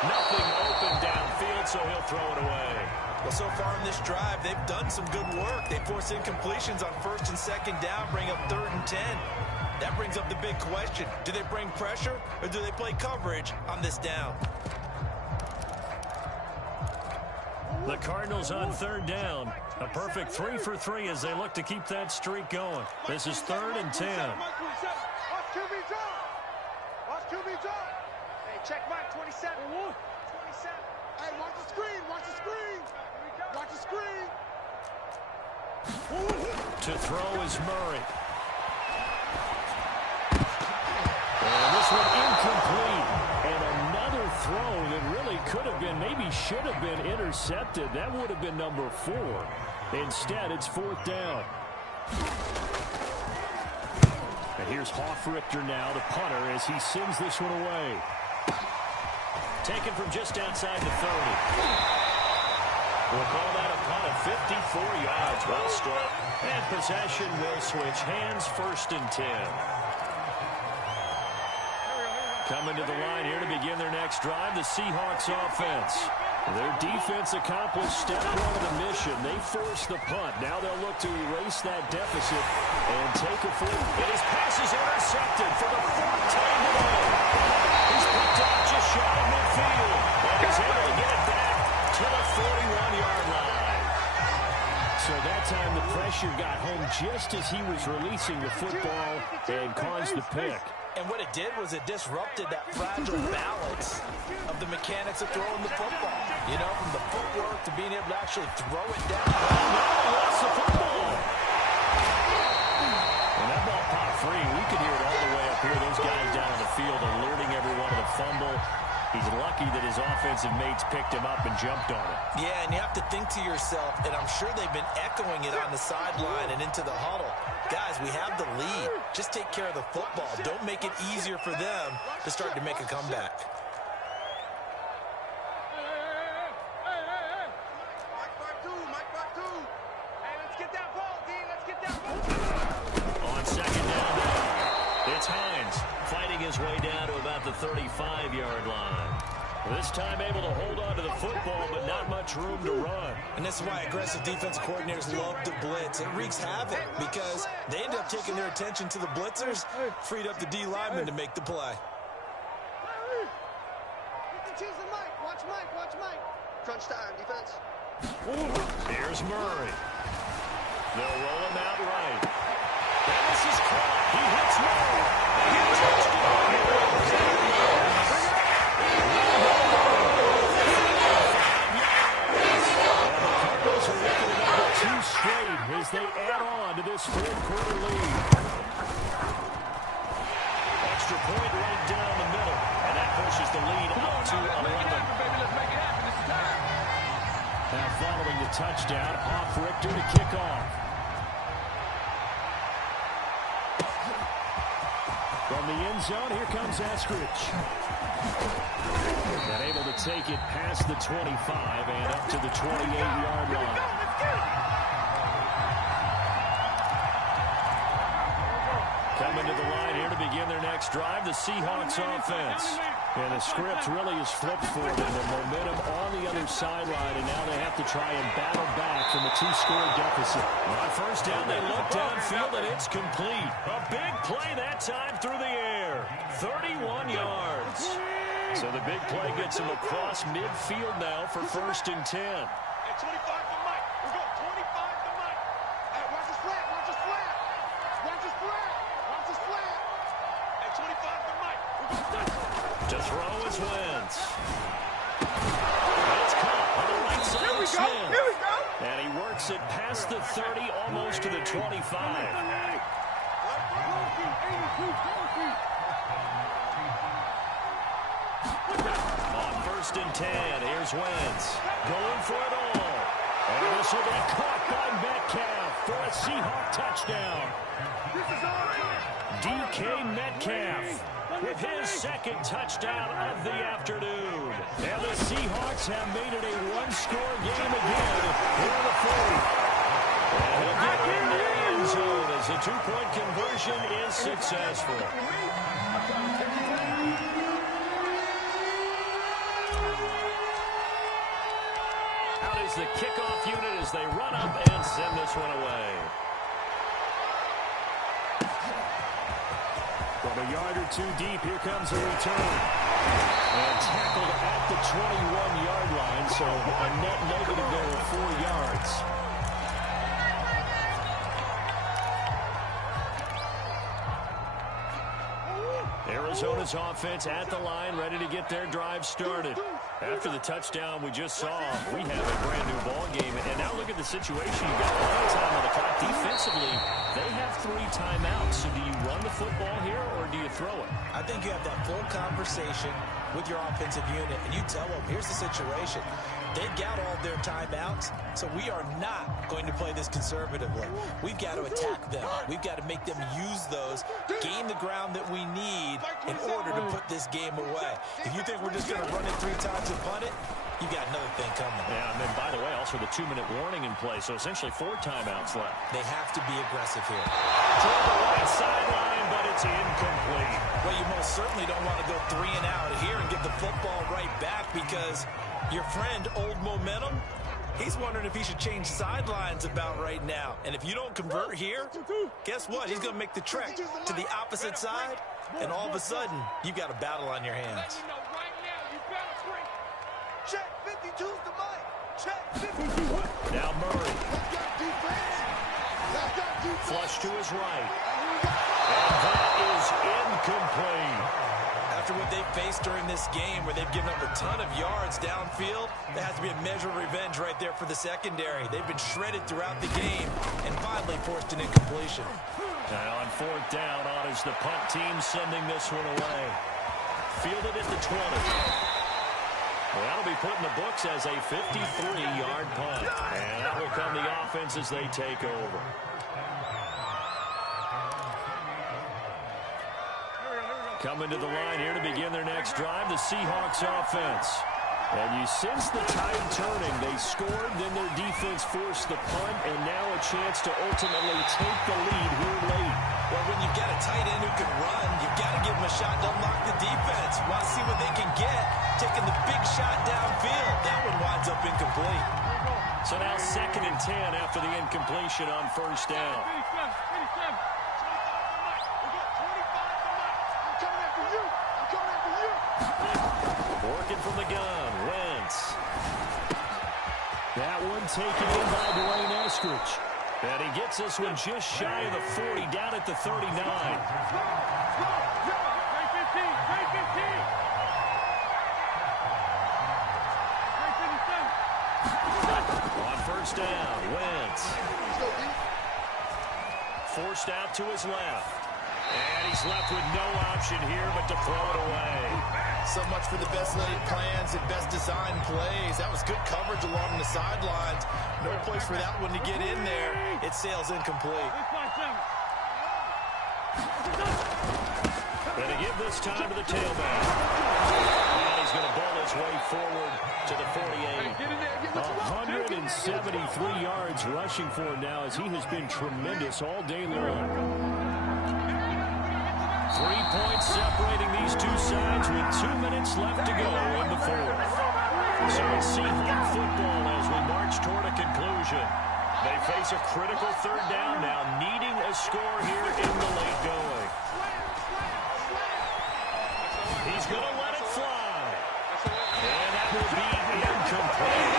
Nothing open downfield, so he'll throw it away. Well, so far in this drive, they've done some good work. They force incompletions on 1st and 2nd down, bring up 3rd and 10. That brings up the big question. Do they bring pressure, or do they play coverage on this down? The Cardinals on 3rd down. A perfect 3 for 3 as they look to keep that streak going. This is 3rd and 10. Watch QB drop. Watch QB drop. Hey, check Mike 27. 27. Hey, watch the screen. Watch the screen. Watch the screen. To throw is Murray. And this one incomplete. And another throw that really could have been, maybe should have been intercepted. That would have been number 4. Instead, it's 4th down. And here's Hofrichter now, the punter, as he sends this one away. Taken from just outside the 30. We'll call that a punt of 54 yards. Well struck. And possession will switch hands, 1st and 10. Coming to the line here to begin their next drive, the Seahawks offense. Their defense accomplished step 1 of the mission. They forced the punt. Now they'll look to erase that deficit and take a full. And his pass is intercepted for the 4th time today. He's picked up just shy of midfield. And he's able to get it back to the 41-yard line. So that time the pressure got home just as he was releasing the football and caused the pick. And what it did was it disrupted that fragile balance of the mechanics of throwing the football. You know, from the footwork to being able to actually throw it down. Now he lost the football. And that ball popped free. We could hear it all the way up here. Those guys down on the field alerting everyone of the fumble. He's lucky that his offensive mates picked him up and jumped on it. Yeah, and you have to think to yourself, and I'm sure they've been echoing it on the sideline and into the huddle. Guys, we have the lead. Just take care of the football. Don't make it easier for them to start to make a comeback. Mike back two. Hey, let's get that ball, D. Let's get that ball. On 2nd down now, it's Hines fighting his way down to about the 35-yard line. This time able to hold on to the football, but not much room to run. And this is why aggressive defensive coordinators love to blitz. It wreaks havoc because they end up taking their attention to the blitzers, freed up the D lineman to make the play. Watch Mike. Crunch time, defense. Here's Murray. They'll roll him out right. And this is caught. He hits Murray. He touched it. extra point right down the middle. And that pushes the lead up to 11. Now following the touchdown, off Richter to kick off. From the end zone, here comes Eskridge. And able to take it past the 25 and up to the 28-yard line. Coming to the line here to begin their next drive, the Seahawks offense. And the script really is flipped for them. The momentum on the other sideline, and now they have to try and battle back from a 2-score deficit. On first down, they look downfield, and it's complete. A big play that time through the air. 31 yards. So the big play gets them across midfield now for 1st and 10. Hey, 25 to Mike. We go 25 to Mike. Hey, watch this flat. Watch this flat. Watch this flat. Watch this flat. Hey, 25 to Mike. We go to throw is Wentz. It's caught on the right side of Smith. Here we go. And he works it past the 30, almost to the 25. On 1st and 10, here's Wentz. Going for it all. And this will be caught by Metcalf for a Seahawk touchdown. DK Metcalf with his 2nd touchdown of the afternoon. And the Seahawks have made it a 1-score game again here in the 4th. And he'll get in the end zone as the 2-point conversion is successful. Out is the kickoff unit as they run up and send this one away. From a yard or two deep, here comes a return. And tackled at the 21-yard line, so a net negative there of 4 yards. Arizona's offense at the line, ready to get their drive started. After the touchdown we just saw, we have a brand-new ball game. And now look at the situation. You've got a lot of time on the clock. Defensively, they have 3 timeouts. So do you run the football here or do you throw it? I think you have that full conversation with your offensive unit, and you tell them, here's the situation. They've got all their timeouts, so we are not going to play this conservatively. We've got to attack them. We've got to make them use those, gain the ground that we need in order to put this game away. If you think we're just going to run it 3 times and punt it, you got another thing coming. Yeah, and then, by the way, also the 2-minute warning in play, so essentially 4 timeouts left. They have to be aggressive here. Toward the right sideline, but it's incomplete. Well, you most certainly don't want to go 3 and out here and get the football right back because your friend, Old Momentum, he's wondering if he should change sidelines about right now. And if you don't convert here, guess what? He's going to make the trek to the opposite side, and all of a sudden, you've got a battle on your hands. Check 52's the mic. Check 52. Now Murray. Flush to his right. And that is incomplete. After what they faced during this game where they've given up a ton of yards downfield, there has to be a measure of revenge right there for the secondary. They've been shredded throughout the game and finally forced an incompletion. And on 4th down, on is the punt team sending this one away. Fielded at the 20. Well, that'll be put in the books as a 53-yard punt. And that will come the offense as they take over. Coming to the line here to begin their next drive, the Seahawks offense. And you sense the tide turning. They scored, then their defense forced the punt, and now a chance to ultimately take the lead here late. Well, when you've got a tight end who can run, you've got to give him a shot to unlock the defense. Want to see what they can get. Taking the big shot downfield. That one winds up incomplete. So now 2nd and 10 after the incompletion on 1st down. Working from the gun, Wentz. That one taken in by Dwayne Eskridge. And he gets this one just shy of the 40, down at the 39. On 1st down, Wentz. Forced out to his left. And he's left with no option here but to throw it away. So much for the best laid plans and best design plays. That was good coverage along the sidelines. No place for that one to get in there. It sails incomplete. Gonna give this time to the tailback. And he's going to ball his way forward to the 48. 173 yards rushing for him now as he has been tremendous all day long. 3 points separating these two sides with 2 minutes left to go in the fourth. So it's Seahawks football as we march toward a conclusion. They face a critical third down now, needing a score here in the late going. He's going to let it fly. And that will be incomplete.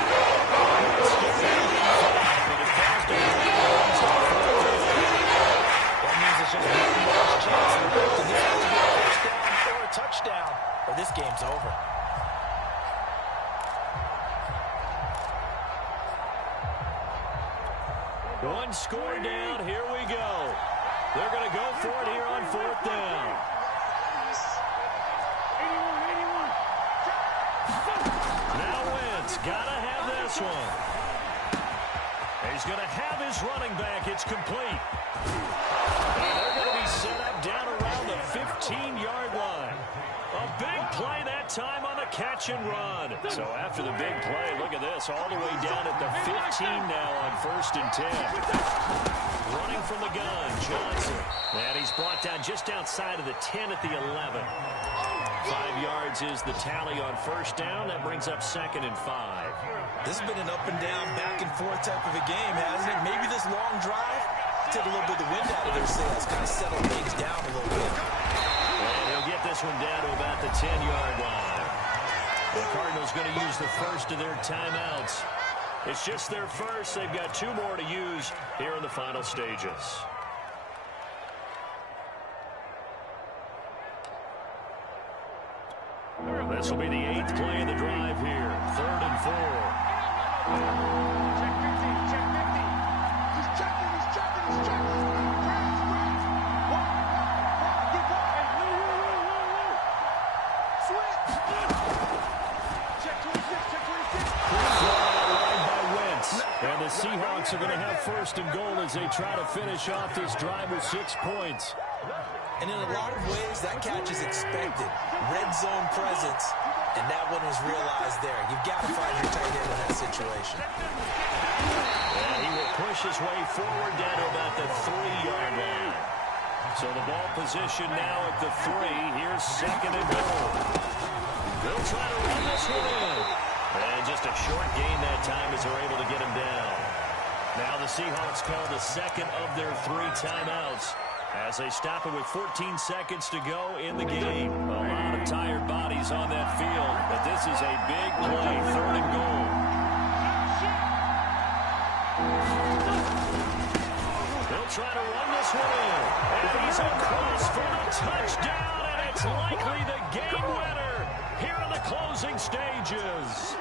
That means it's just one last chance for both of them to get a first down or a touchdown, or this game's over. One score down. Here we go. They're going to go for it here on fourth down. Now Wentz got to have this one. He's going to have his running back. It's complete. And they're going to be set up down around the 15-yard line. A big play that time on the catch and run. So after the big play, look at this, all the way down at the 15 now on 1st and 10. Running from the gun, Johnson. And he's brought down just outside of the 10 at the 11. 5 yards is the tally on first down. That brings up 2nd and 5. This has been an up and down, back and forth type of a game, hasn't it? Maybe this long drive took a little bit of the wind out of their sails, kind of settled things down a little bit. And he'll get this one down to about the 10-yard line. The Cardinals going to use the first of their timeouts. It's just their first. They've got 2 more to use here in the final stages. This will be the 8th play of the drive here. 3rd and 4. Check 15, check 50. He's checking, he's checking, he's checking. Switch. Check 26, check 26. By Wentz. And the Seahawks are going to have 1st and goal as they try to finish off this drive with 6 points. And in a lot of ways, that catch is expected. Red zone presence, and that one was realized there. You've got to find your tight end in that situation. And he will push his way forward down to about the 3-yard line. So the ball position now at the 3. Here's 2nd and goal. They'll try to run this one in. And just a short gain that time as they're able to get him down. Now the Seahawks call the 2nd of their 3 timeouts as they stop it with 14 seconds to go in the game. A lot of tired bodies on that field, but this is a big play, 3rd and goal. They'll try to run this one in, and he's across for the touchdown, and it's likely the game winner here in the closing stages.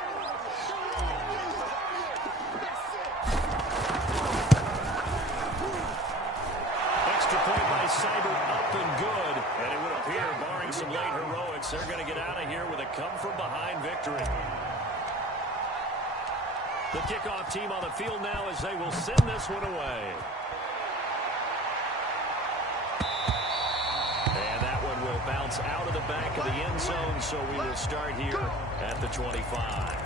Point by Seibert up and good, and it would appear, barring some late heroics, they're going to get out of here with a come-from-behind victory. The kickoff team on the field now as they will send this one away. And that one will bounce out of the back of the end zone, so we will start here at the 25.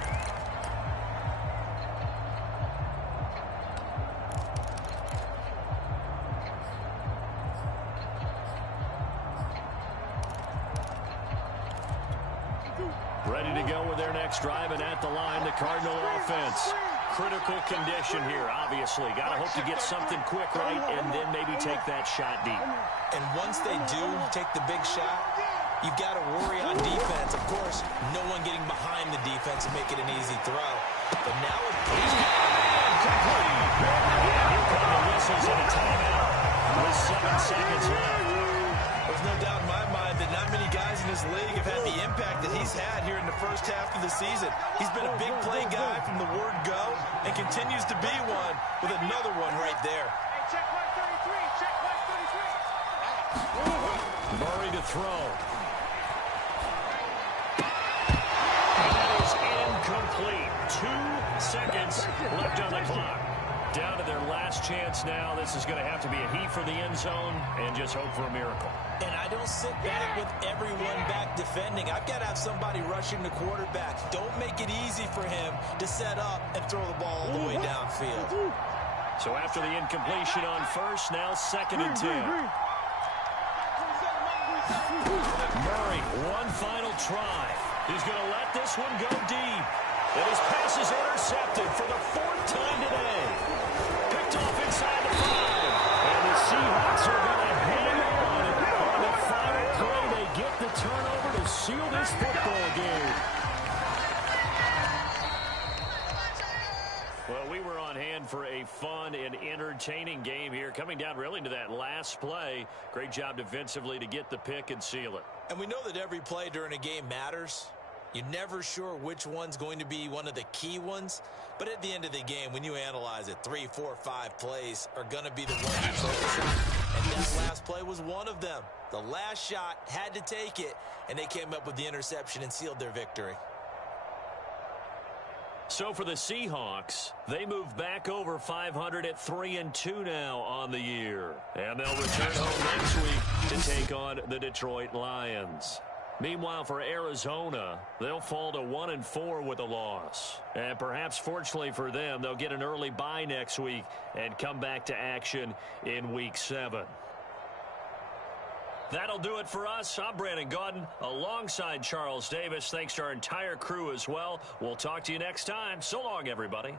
Ready to go with their next drive, and at the line, the Cardinal offense. Critical condition here, obviously. Got to hope to get something quick right and then maybe take that shot deep. And once they do take the big shot, you've got to worry on defense. Of course, no one getting behind the defense and make it an easy throw. But now he's got it complete. Yeah, here come the whistles and a timeout with 7 seconds left. There's no doubt in my mind that not many guys in this league have had the impact that he's had here in the first half of the season. He's been a big play guy from the word go and continues to be one with another one right there. Hey, check 133, check 133. Murray to throw. And that is incomplete. 2 seconds left on the clock. Down to their last chance now. This is going to have to be a heat for the end zone and just hope for a miracle. And I don't sit back with everyone back defending. I've got to have somebody rushing the quarterback. Don't make it easy for him to set up and throw the ball all the way downfield. So after the incompletion on first, now 2nd and 10. Murray, one final try. He's going to let this one go deep. And his pass is intercepted for the 4th time today. Picked off inside the 5. And the Seahawks are going to hang on the final play. They get the turnover to seal this football game. Well, we were on hand for a fun and entertaining game here. Coming down really to that last play. Great job defensively to get the pick and seal it. And we know that every play during a game matters. You're never sure which one's going to be one of the key ones. But at the end of the game, when you analyze it, 3, 4, 5 plays are going to be the ones you focus on. And that last play was one of them. The last shot had to take it, and they came up with the interception and sealed their victory. So for the Seahawks, they move back over 500 at 3-2 now on the year. And they'll return home next week to take on the Detroit Lions. Meanwhile, for Arizona, they'll fall to 1-4 with a loss. And perhaps fortunately for them, they'll get an early bye next week and come back to action in Week 7. That'll do it for us. I'm Brandon Gaudin alongside Charles Davis. Thanks to our entire crew as well. We'll talk to you next time. So long, everybody.